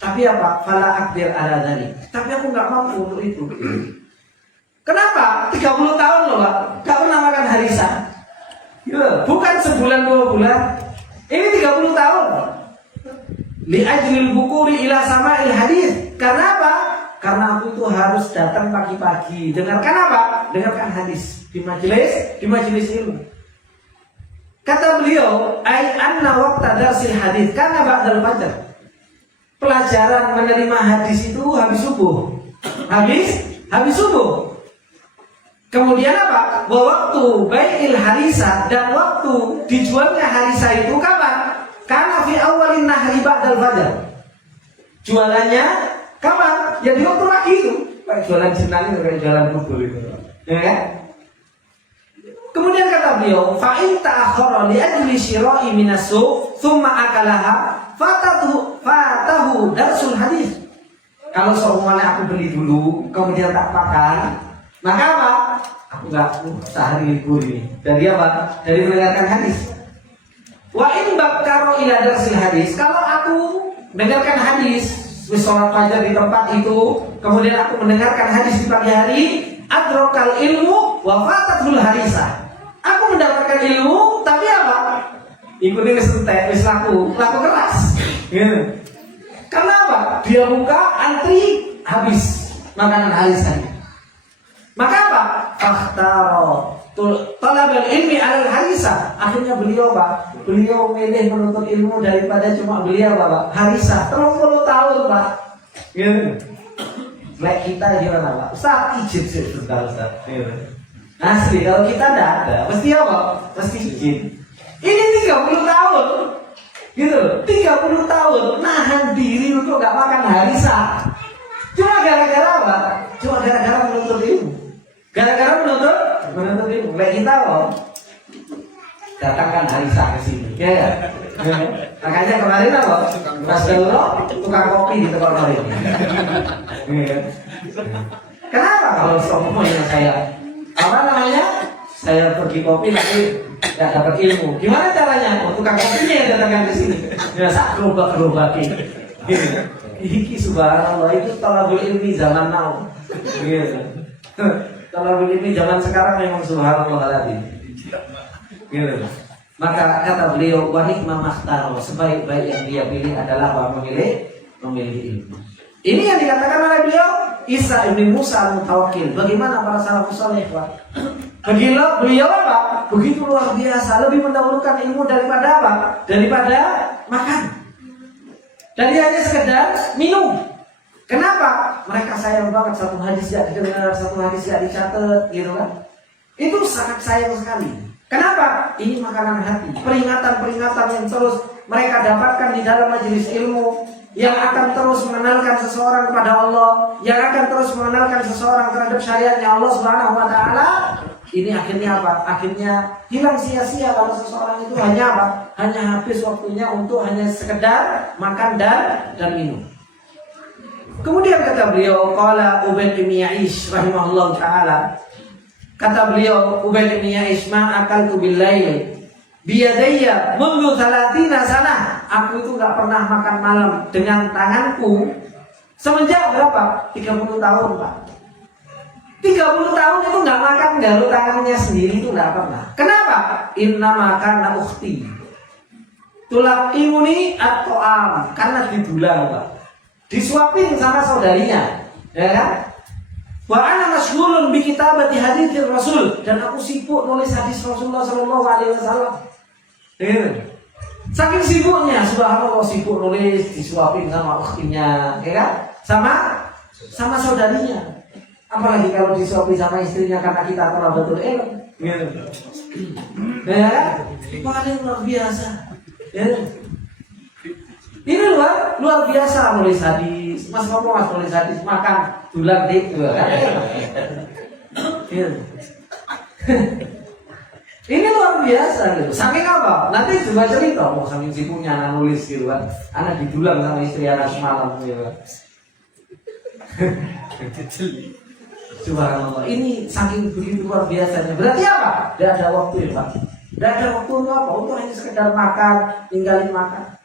Tapi apa? Fala akdir ala dhalik. Tapi aku nggak mampu untuk itu. Kenapa? 30 tahun loh Pak, nggak pernah makan harisa. Bukan sebulan 2 bulan. Ini 30 tahun. Li ajlil bukuri ila sama'il hadis. Karena apa? Karena aku itu harus datang pagi-pagi. Dengarkan apa? Dengarkan hadis di majelis ilmu. Kata beliau, ai anna waqta darsil hadis kana ba'dal fajr. Pelajaran menerima hadis itu habis subuh. Habis subuh. Kemudian apa? Waktu bai'il harisa, dan waktu dijualnya harisa itu kapan? Karena fi awalin nahri ba'dal fajr. Jualannya kapan? Ya di waktu pagi itu. Kayak jualan jenang itu, kayak jualan bubur itu. Ya kan? Kemudian kata beliau, fa in ta'akhkhara li ajli syira'i minas suq, thumma akalaha, fatahu darsul hadis. Kalau seumpamanya aku beli dulu, kemudian tak makan, maka apa? Aku nggak sehari libur ini. Dari apa? Dari mendengarkan hadis. Wa in bakkaro ila darsil hadis. Kalau aku mendengarkan hadis, sholat fajar di tempat itu, kemudian aku mendengarkan hadis di pagi hari, adrokal ilmu wa fatatul harisa. Aku mendapatkan ilmu, tapi apa? Ikutin wis laku keras. Gitu. Karena apa? Dia buka antri habis makanan harisa. Maka apa? Fakhtaro talabul ilmi alal harisa. Akhirnya beliau Pak, beliau milih menuntut ilmu daripada cuma beliau Pak. Harisa 30 tahun Pak. Gitu. Like kita gimana Pak? Ustaz izin sih Ustaz. Gitu. Asli kalau kita enggak ada, mesti apa? Mesti izin. Ini 30 tahun. Gitu. 30 tahun nahan diri untuk enggak makan harisa. Cuma gara-gara apa? Cuma gara-gara menuntut ilmu. Gara-gara menuntut ilmu. Kayak kita loh, datangkan harisa ke sini. Ya. Makanya kemarin apa? Mas Dolo tukang kopi di tempat lain. Kenapa kalau semuanya saya saya pergi kopi tapi tidak dapat ilmu? Gimana caranya? Tukang kopinya yang datangkan ke sini. Ya sak gerobak Iki subhanallah, itu talabul ilmi zaman now. Gitu. Talabul ilmi zaman sekarang memang subhanallah lagi. Gitu. Maka kata beliau, wa hikmah makhtaro, sebaik-baik yang dia pilih adalah apa? Memilih ilmu. Ini yang dikatakan oleh beliau Isa ibn Musa al-Mutawakkil. Bagaimana para salafus saleh, Pak? Beliau apa? Begitu luar biasa, lebih mendahulukan ilmu daripada apa? Daripada makan. Dan dia hanya sekedar minum. Kenapa? Mereka sayang banget satu hadis ya didengar, satu hadis ya dicatat, gitu kan? Itu sangat sayang sekali. Kenapa? Ini makanan hati. Peringatan-peringatan yang terus mereka dapatkan di dalam majelis ilmu, yang akan terus mengenalkan seseorang kepada Allah, yang akan terus mengenalkan seseorang terhadap syariatnya Allah Subhanahu wa taala. Ini akhirnya apa? Akhirnya hilang sia-sia kalau seseorang itu hanya apa? Hanya habis waktunya untuk hanya sekedar makan dan minum. Kemudian kata beliau, qala Ubayd bin Ya'ish rahimahullah taala. Kata beliau, Ubayd bin Ya'ish, ma akaltu bil lail biyadayya mundu 30 sana. Aku itu enggak pernah makan malam dengan tanganku semenjak berapa? 30 tahun, Pak. 30 tahun itu enggak makan garu tangannya sendiri itu enggak pernah. Kenapa? Inna makan ukhti. Tulak imuni at-ta'am, karena didulang, Pak. Disuapin sama saudarinya, ya kan? Wa ana masyghulun bi kitabati hadits Rasul, dan aku sibuk nulis hadis Rasulullah sallallahu alaihi wasallam. Saking sibuknya, subhanallah, sibuk nulis, disuapin sama ukhtinya, ya kan? Sama saudarinya. Apalagi kalau disuapin sama istrinya karena kita telah betul ilmu. Ya kan? Paling luar biasa. Ya. Ini luar biasa nulis hadis. Mas nulis hadis makan dulang dik juga kan. Ini luar biasa gitu. Saking apa? Nanti juga cerita mau saking sibuknya anak nulis gitu kan. Anak didulang sama istri anak semalam gitu kan. Subhanallah. Ini saking begitu luar biasanya. Berarti apa? Tidak ada waktu ya, Pak. Tidak ada waktu untuk apa? Untuk hanya sekedar makan, tinggalin makan.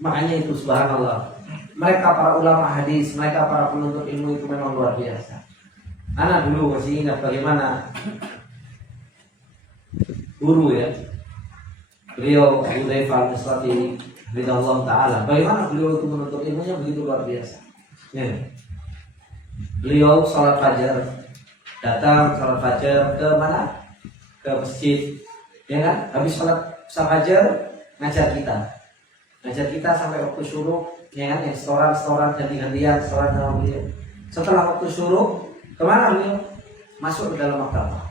Makanya itu subhanallah, mereka para ulama hadis, mereka para penuntut ilmu itu memang luar biasa. Anak dulu masih ingat bagaimana guru ya, beliau Abu Dhaifah al-Musrati radhiyallahu taala, bagaimana beliau itu menuntut ilmunya begitu luar biasa. Ya. Beliau sholat fajar, datang sholat fajar ke mana? Ke masjid, ya kan? Habis sholat fajar ngajar kita sampai waktu syuruk, ya kan? Yang setoran ganti-gantian setoran sama beliau. Setelah waktu syuruk, kemana beliau? Masuk ke dalam maktabah.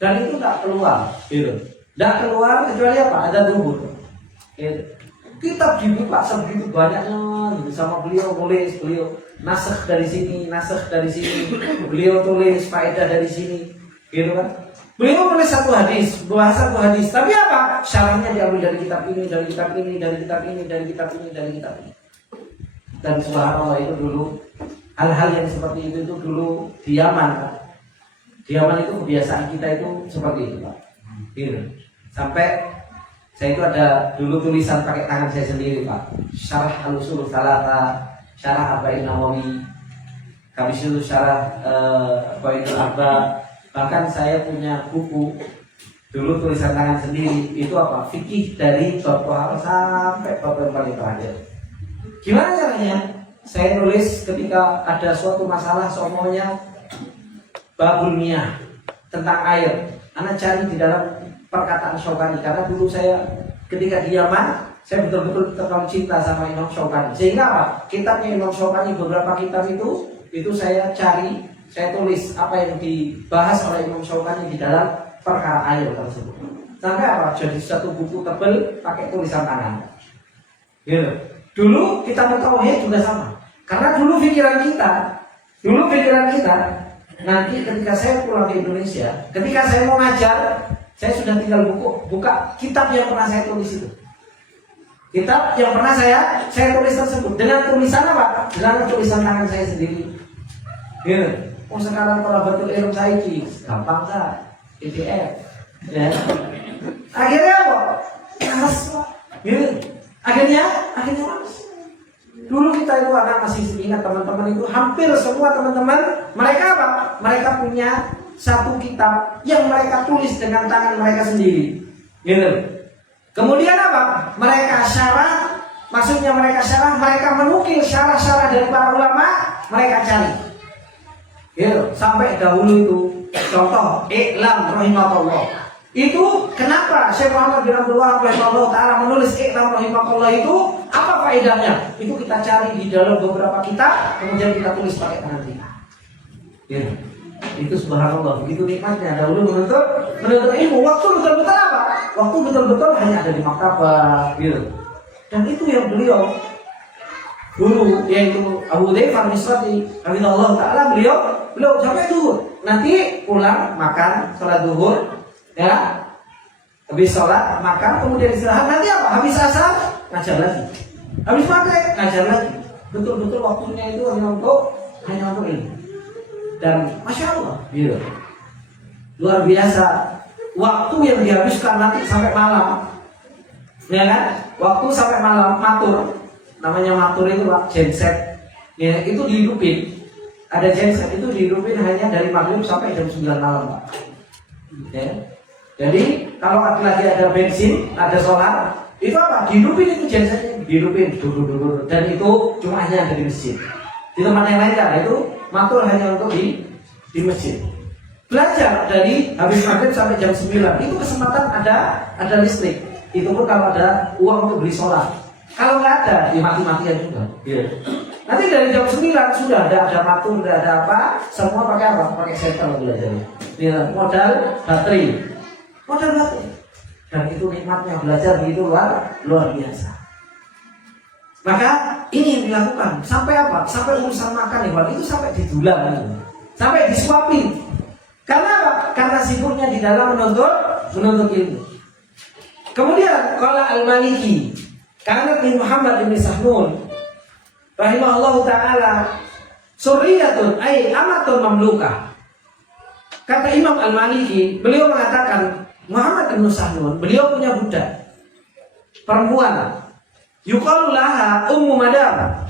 Dan itu tak keluar, gitu. Tak keluar kecuali apa? Ada duhur. Gitu. Kitab dibuka sebegitu banyaknya, gitu. Sama beliau nulis, beliau nasakh dari sini, beliau tulis faedah dari sini, gitu kan? Beliau menulis satu hadis, bahas satu hadis, tapi apa? Syarahnya diambil dari kitab ini, dari kitab ini, dari kitab ini, dari kitab ini, dari kitab ini. Dan subhanallah itu dulu hal-hal yang seperti itu dulu di Yaman, Pak. Di Yaman itu kebiasaan kita itu seperti itu, Pak. Gitu. Sampai saya itu ada dulu tulisan pakai tangan saya sendiri, Pak. Syarah al-usul tsalatsa, syarah Arba'in Nawawi, habis itu syarah Qawaidul Arba'. Bahkan saya punya buku dulu tulisan tangan sendiri, itu apa? Fikih dari bab awal sampai bab yang paling terakhir. Gimana caranya? Saya nulis ketika ada suatu masalah, soalnya babul miyah, tentang air. Anak cari di dalam perkataan Syaukani, karena dulu saya ketika di Yaman, saya betul-betul terlalu cinta sama Imam Syaukani. Sehingga apa? Kitabnya Imam Syaukani, beberapa kitab itu saya cari, saya tulis apa yang dibahas oleh Imam Syaukani di dalam perkara air tersebut. Sampai apa? Jadi satu buku tebal pakai tulisan tangan. Gitu. Dulu kita tauhid juga sama. Karena dulu pikiran kita, nanti ketika saya pulang ke Indonesia, ketika saya mau ngajar, saya sudah tinggal buka kitab yang pernah saya tulis itu. Kitab yang pernah saya tulis tersebut dengan tulisan apa? Dengan tulisan tangan saya sendiri. Gitu. Oh sekarang kalau betul ilmu saya gampang kan? PDF. Ya. Akhirnya apa? Gitu. Akhirnya mas. Dulu kita itu anak masih ingat teman-teman itu hampir semua teman-teman mereka apa? Mereka punya satu kitab yang mereka tulis dengan tangan mereka sendiri. Gitu. Kemudian apa? Mereka syarah, Maksudnya mereka syarah, mereka menukil syarah-syarah dari para ulama, mereka cari. Gitu. Sampai dahulu itu contoh I'lam rahimahullah. Itu kenapa Syekh Muhammad bin Abdul Wahab rahimahullah taala menulis I'lam rahimahullah itu apa faedahnya? Itu kita cari di dalam beberapa kitab, kemudian kita tulis pakai tangan kita. Gitu. Itu subhanallah, begitu nikmatnya dahulu menuntut ilmu. Waktu betul-betul apa? Waktu betul-betul hanya ada di maktabah, gitu. Dan itu yang beliau guru, yaitu Abu Hudzaifah Misrati rahimahullah taala, beliau sampai zuhur. Nanti pulang makan salat zuhur, ya. Habis sholat makan, kemudian istirahat. Nanti apa? Habis asar ngajar lagi. Habis maghrib ngajar lagi. Betul-betul waktunya itu hanya untuk ini. Dan masya Allah, gitu. Luar biasa. Waktu yang dihabiskan nanti sampai malam, ya kan? Waktu sampai malam matur, namanya matur itu Pak, genset, ya itu dihidupin. Ada genset itu dihidupin hanya dari maghrib sampai jam 9 malam Pak. Ya. Jadi kalau lagi ada bensin, ada solar, itu apa? Dihidupin itu gensetnya, dihidupin, dan itu cuma hanya ada di masjid. Di tempat yang lain kan itu matur hanya untuk di masjid. Belajar dari habis maghrib sampai jam 9 itu kesempatan ada listrik. Itu pun kalau ada uang untuk beli solar. Kalau nggak ada, ya mati-matian juga. Yeah. Nanti dari jam 9 sudah ada matur, sudah ada apa? Semua pakai apa? Pakai setel belajar. Ya, modal baterai. Dan itu nikmatnya belajar begitu luar biasa. Maka ini yang dilakukan sampai apa? Sampai urusan makan itu sampai didulang, sampai disuapin. Karena apa? Karena sibuknya di dalam menuntut ilmu. Kemudian qala Al-Maliki, karena bin Muhammad bin Sahnun rahimahullahu taala surriyatun ay amatun mamlukah. Kata Imam Al-Maliki, beliau mengatakan Muhammad bin Sahnun, beliau punya budak perempuan. Yuqalu laha Ummu Madam.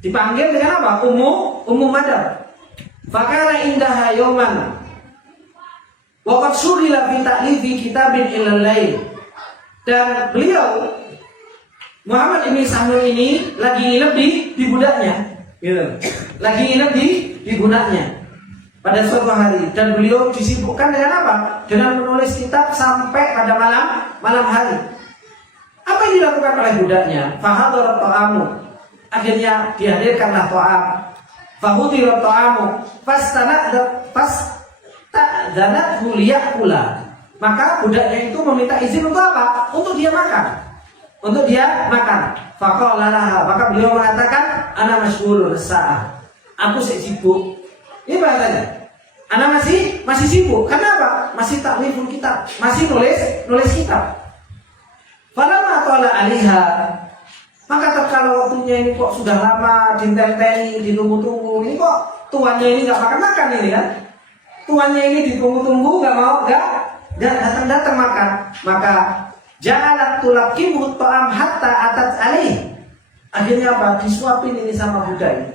Dipanggil dengan apa? Ummu Madam. Fakana indaha yawman wa qad surila fi ta'lifi kitabin ilal lail. Dan beliau Muhammad bin Sahnun ini lagi nginep di budaknya, gitu. Lagi nginep di budaknya pada suatu hari, dan beliau disibukkan dengan apa? Dengan menulis kitab sampai pada malam hari. Apa yang dilakukan oleh budaknya? Fahadarat ta'amu. Akhirnya dihadirkanlah ta'am. Fahudirat ta'amu. Fasta'danathu liya'kula. Maka budaknya itu meminta izin untuk apa? Untuk dia makan. Faqala laha. Maka beliau mengatakan, ana masyghulun sa'ah. Aku sibuk. Ini bahasanya. Ana masih sibuk. Kenapa? Masih takliful kitab. Masih nulis kitab. Falamma qala alaiha. Maka tatkala waktunya ini kok sudah lama ditenteni, ditunggu-tunggu, ini kok tuannya ini nggak makan ini kan? Tuannya ini ditunggu-tunggu, nggak datang makan. Maka ja'alat tulaqimu ta'am hatta atat alih. Akhirnya apa? Disuapin ini sama budak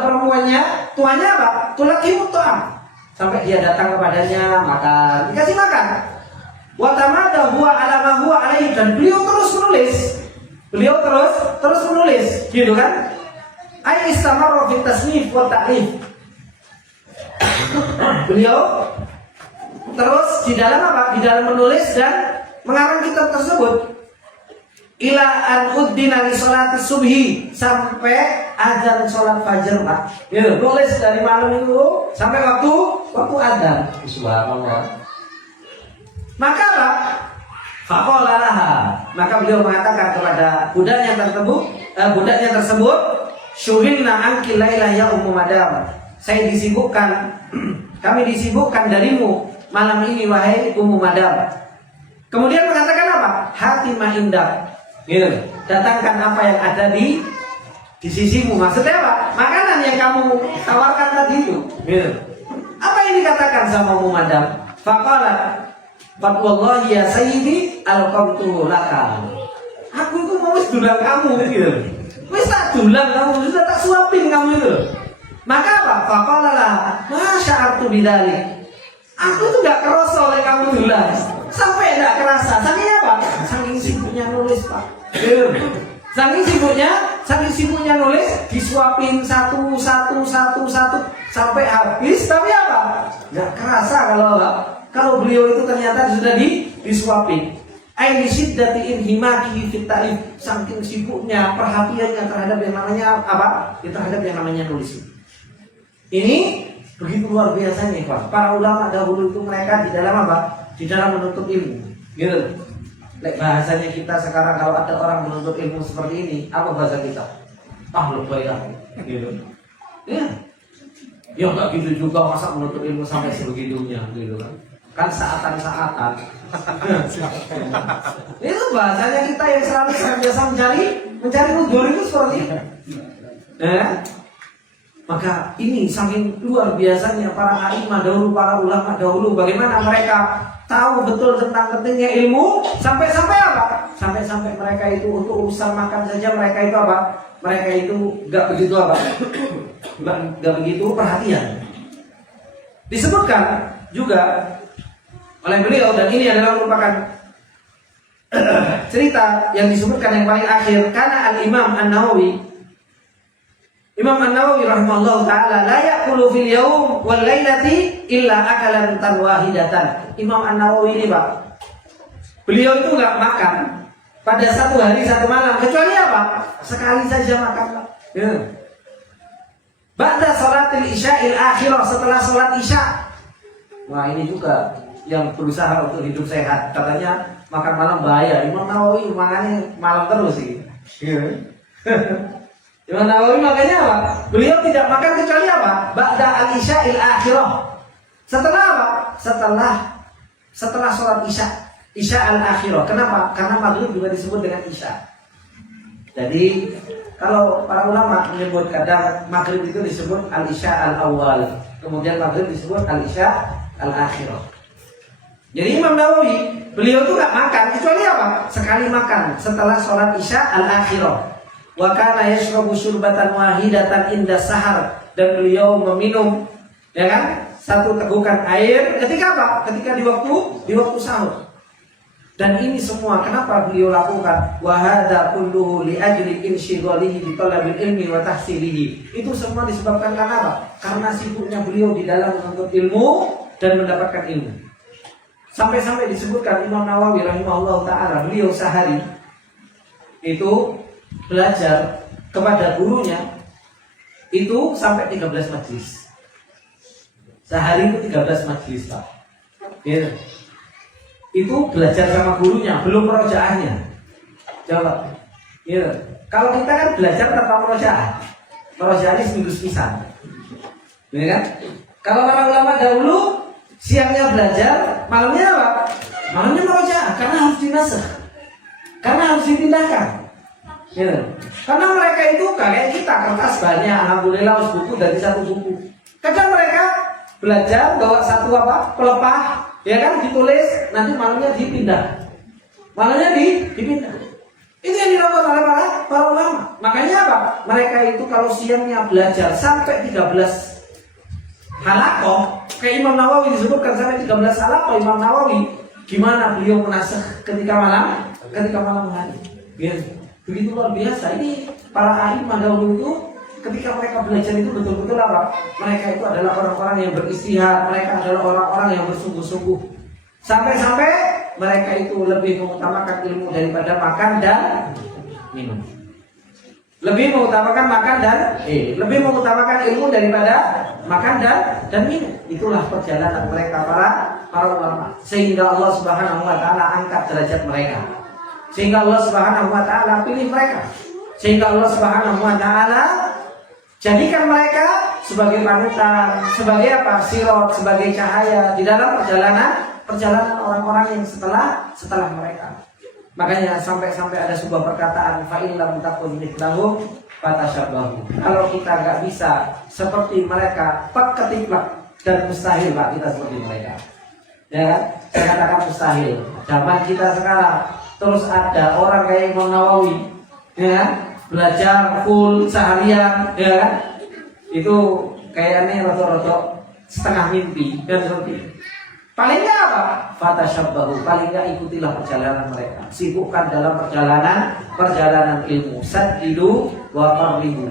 perempuannya. Tuannya apa? Tulaqimu ta'am. Sampai dia datang kepadanya, maka dikasih makan. Wa tamada huwa ala ma huwa alaihi. Dan beliau terus menulis, gitu kan? Ai istamarra fi tasnif wa ta'lif. Beliau terus di dalam apa? Di dalam menulis dan mengarang kitab tersebut. Ila an uddina li sholati subhi, sampai azan sholat fajar Pak. Ya, nulis dari malam itu sampai waktu azan. Subhanallah. Maka apa? Faqala laha. Maka beliau mengatakan kepada budaknya tersebut, syughilna anki lailah ya Ummu Madam. Kami disibukkan darimu malam ini wahai Ummu Madam. Kemudian mengatakan apa? Hati ma'indak. Gitu. Datangkan apa yang ada di sisimu. Maksudnya apa? Makanan yang kamu tawarkan tadi itu. Gitu. Apa yang dikatakan sama Ummu Madam? Faqala wallahi ya sayyidi alqamtu laka. Aku itu mau wis dulang kamu gitu. Wis tak dulang kamu, sudah tak suapin kamu itu. Maka apa? Faqala la ma sya'artu bidzalik. Aku itu enggak kerasa oleh kamu dulang. Sampai enggak kerasa. Saking apa? Saking sibuknya nulis, Pak. Saking sibuknya nulis, disuapin satu sampai habis, tapi apa? Nggak kerasa kalau beliau itu ternyata sudah disuapin. Aini siddati inhimaki fit ta'lif, saking sibuknya perhatiannya terhadap yang namanya apa? Terhadap yang namanya nulis. Ini begitu luar biasanya, Pak. Para ulama dahulu itu mereka di dalam apa? Di dalam menuntut ilmu. Gitu. Bahasanya kita sekarang kalau ada orang menuntut ilmu seperti ini, apa bahasa kita? Lebay lah. Gitu. Ya. Ya enggak gitu juga, masa menuntut ilmu sampai sebegitunya gitu kan. Kan saatan-saatan. Itu bahasanya kita yang selalu biasa mencari udur itu seperti itu. Maka ini saking luar biasanya para a'imah dahulu, para ulama dahulu, bagaimana mereka tahu betul tentang pentingnya ilmu, sampai-sampai apa? Sampai-sampai mereka itu untuk urusan makan saja mereka itu apa? Mereka itu enggak begitu apa? Enggak begitu perhatian. Disebutkan juga oleh beliau, dan ini adalah merupakan cerita yang disebutkan yang paling akhir, karena Imam An-Nawawi rahimahullah ta'ala la ya'kulu fil yawm wal lailati illa akalan tan wahidatan. Imam An-Nawawi ini, Pak, beliau itu enggak makan pada satu hari satu malam kecuali apa? Sekali saja makan, Pak. Ya. Ba'da salatil isya'il akhirah, setelah salat isya. Wah, ini juga yang berusaha untuk hidup sehat, katanya makan malam bahaya. Imam Nawawi makannya malam terus sih. Imam Nawawi makanya apa? Beliau tidak makan kecuali apa? Ba'da al-isya'il akhirah. Setelah apa? Setelah sholat isya. Isya al-akhirah. Kenapa? Karena maghrib juga disebut dengan isya. Jadi kalau para ulama menyebut kadang maghrib itu disebut al-isya al-awwal, kemudian maghrib disebut al-isya al-akhirah. Jadi Imam Nawawi, beliau tuh gak makan kecuali apa? Sekali makan setelah sholat isya al-akhirah. Wa kana yashrabu syurbatan wahidatan inda sahar, dan beliau meminum, ya kan, satu tegukan air ketika apa? Ketika di waktu sahur. Dan ini semua kenapa beliau lakukan? Wa hadza kulluhu li ajli insyighalihi bi talabil ilmi wa tahsilihi. Itu semua disebabkan karena apa? Karena sibuknya beliau di dalam menuntut ilmu dan mendapatkan ilmu. Sampai-sampai disebutkan Imam Nawawi rahimahullah ta'ala, beliau sehari itu belajar kepada gurunya itu sampai 13 majlis. Sehari itu 13 majlis, Pak. Ya. Itu belajar sama gurunya, belum merojaahnya. Coba. Ya. Kalau kita kan belajar tanpa merojaah. Merojaah ini seminggu sepisan. Ya kan? Kalau para ulama dahulu siangnya belajar, malamnya apa? Malamnya merojaah, karena harus dinasakh. Karena harus dipindahkan. Ya. Karena mereka itu kayak kita, kertas banyak, alhamdulillah harus buku dari satu buku. Kadang mereka belajar bawa satu apa? Pelepah, ya kan, ditulis, nanti malamnya dipindah. Malamnya dipindah. Itu yang dilakukan oleh para ulama. Makanya apa? Mereka itu kalau siangnya belajar sampai 13 halaqah, kayak Imam Nawawi disebutkan sampai 13 halaqah Imam Nawawi. Gimana beliau menasakh ketika malam hari. Ya. Begitu luar biasa. Ini para a'imah dahulu itu ketika mereka belajar itu betul-betul apa? Mereka itu adalah orang-orang yang beristihad, mereka adalah orang-orang yang bersungguh-sungguh. Sampai-sampai mereka itu lebih mengutamakan ilmu daripada makan dan minum. Lebih mengutamakan ilmu daripada makan dan minum. Itulah perjalanan mereka para ulama. Sehingga Allah Subhanahu wa taala angkat derajat mereka. Sehingga Allah Subhanahu wa taala pilih mereka. Sehingga Allah Subhanahu wa taala jadikan mereka sebagai panutan, sebagai apa? Sirot, sebagai cahaya di dalam perjalanan orang-orang yang setelah mereka. Makanya sampai ada sebuah perkataan, fa in lam takun mithlahum fatashabbahu. Kalau kita enggak bisa seperti mereka, ketiplak, dan mustahil Pak kita seperti mereka. Ya kan? Saya katakan mustahil. Zaman kita sekarang terus ada orang kayak Imam Nawawi, ya kan? Belajar full seharian, ya kan? Itu kayaknya rotok-rotok setengah mimpi dan seperti itu. Paling nggak apa? Fatashabbahu, paling nggak ikutilah perjalanan mereka. Sibukkan dalam perjalanan ilmu. Saddidu wa qarribu.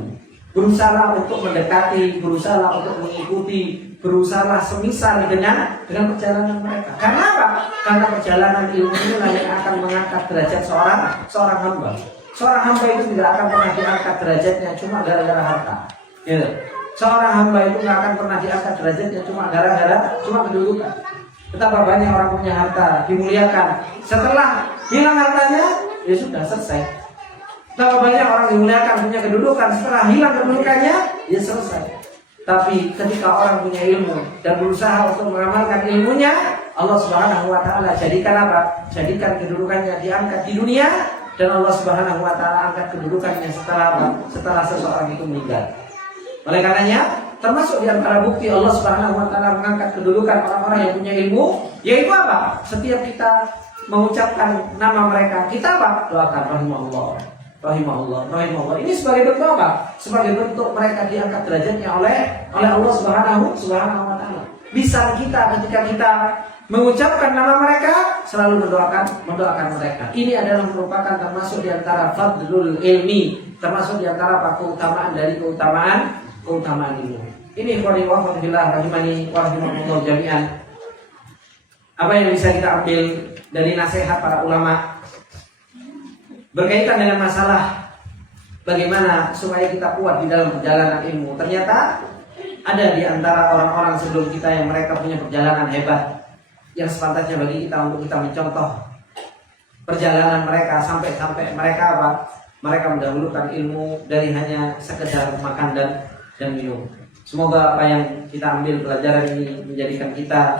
Berusaha untuk mendekati, berusaha untuk mengikuti, berusaha semisal dengan perjalanan mereka. Karena apa? Karena perjalanan ilmu inilah yang akan mengangkat derajat seorang hamba. Seorang hamba itu tidak akan pernah diangkat derajatnya cuma gara-gara harta. Gitu. Seorang hamba itu nggak akan pernah diangkat derajatnya cuma kedudukan. Betapa banyak orang punya harta dimuliakan, setelah hilang hartanya ya sudah selesai. Betapa banyak orang dimuliakan punya kedudukan, setelah hilang kedudukannya ya selesai. Tapi ketika orang punya ilmu dan berusaha untuk mengamalkan ilmunya, Allah Subhanahu wa taala jadikan apa? Jadikan kedudukannya diangkat di dunia, dan Allah Subhanahu wa taala angkat kedudukannya setelah apa? Setelah seseorang itu meninggal. Oleh karenanya, termasuk di antara bukti Allah Subhanahu wa taala mengangkat kedudukan orang-orang yang punya ilmu, yaitu apa? Setiap kita mengucapkan nama mereka, kita apa? Doakan rahimahullah, rahimahullah, rahimahullah. Ini sebagai bentuk apa? Sebagai bentuk mereka diangkat derajatnya oleh Allah Subhanahu wa taala. Lisan kita ketika kita mengucapkan nama mereka selalu mendoakan mereka. Ini adalah merupakan termasuk di antara fadlul ilmi, termasuk di antara keutamaan dari keutamaan ilmu. Ini ikhwani wa akhwati-fillah rahimani wa rahimakumullah jami'an. Apa yang bisa kita ambil dari nasihat para ulama berkaitan dengan masalah bagaimana supaya kita kuat di dalam perjalanan ilmu? Ternyata ada di antara orang-orang sebelum kita yang mereka punya perjalanan hebat, yang sepantasnya bagi kita untuk kita mencontoh perjalanan mereka sampai mereka apa? Mereka mendahulukan ilmu dari hanya sekedar makan dan minum. Semoga apa yang kita ambil pelajaran ini menjadikan kita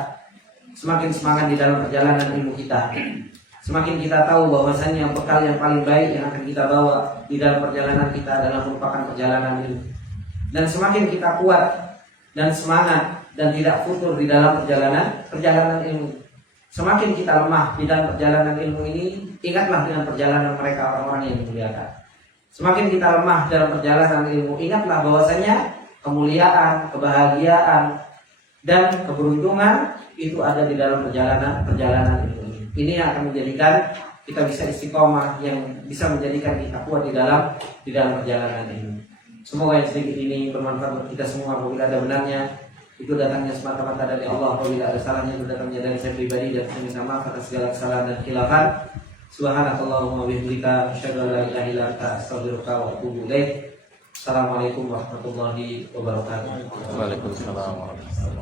semakin semangat di dalam perjalanan ilmu kita. Semakin kita tahu bahwasanya bekal yang paling baik yang akan kita bawa di dalam perjalanan kita adalah merupakan perjalanan ilmu. Dan semakin kita kuat dan semangat dan tidak futur di dalam perjalanan ilmu. Semakin kita lemah di dalam perjalanan ilmu ini, ingatlah dengan perjalanan mereka orang-orang yang dimuliakan. Semakin kita lemah dalam perjalanan ilmu, ingatlah bahwasanya kemuliaan, kebahagiaan, dan keberuntungan itu ada di dalam perjalanan ilmu ini. Ini yang akan menjadikan kita bisa istiqomah, yang bisa menjadikan kita kuat di dalam perjalanan ini. Semoga yang sedikit ini bermanfaat untuk kita semua. Apabila ada benarnya, itu datangnya semata-mata dari Allah. Apabila ada salahnya, itu datangnya dari saya pribadi, dan saya minta maaf atas segala kesalahan dan khilafan. Subhanakallahumma wa bihamdika asyhadu an la ilaha illa anta astaghfiruka wa atubu ilaik. Assalamualaikum warahmatullahi wabarakatuh. Waalaikumsalam warahmatullahi wabarakatuh.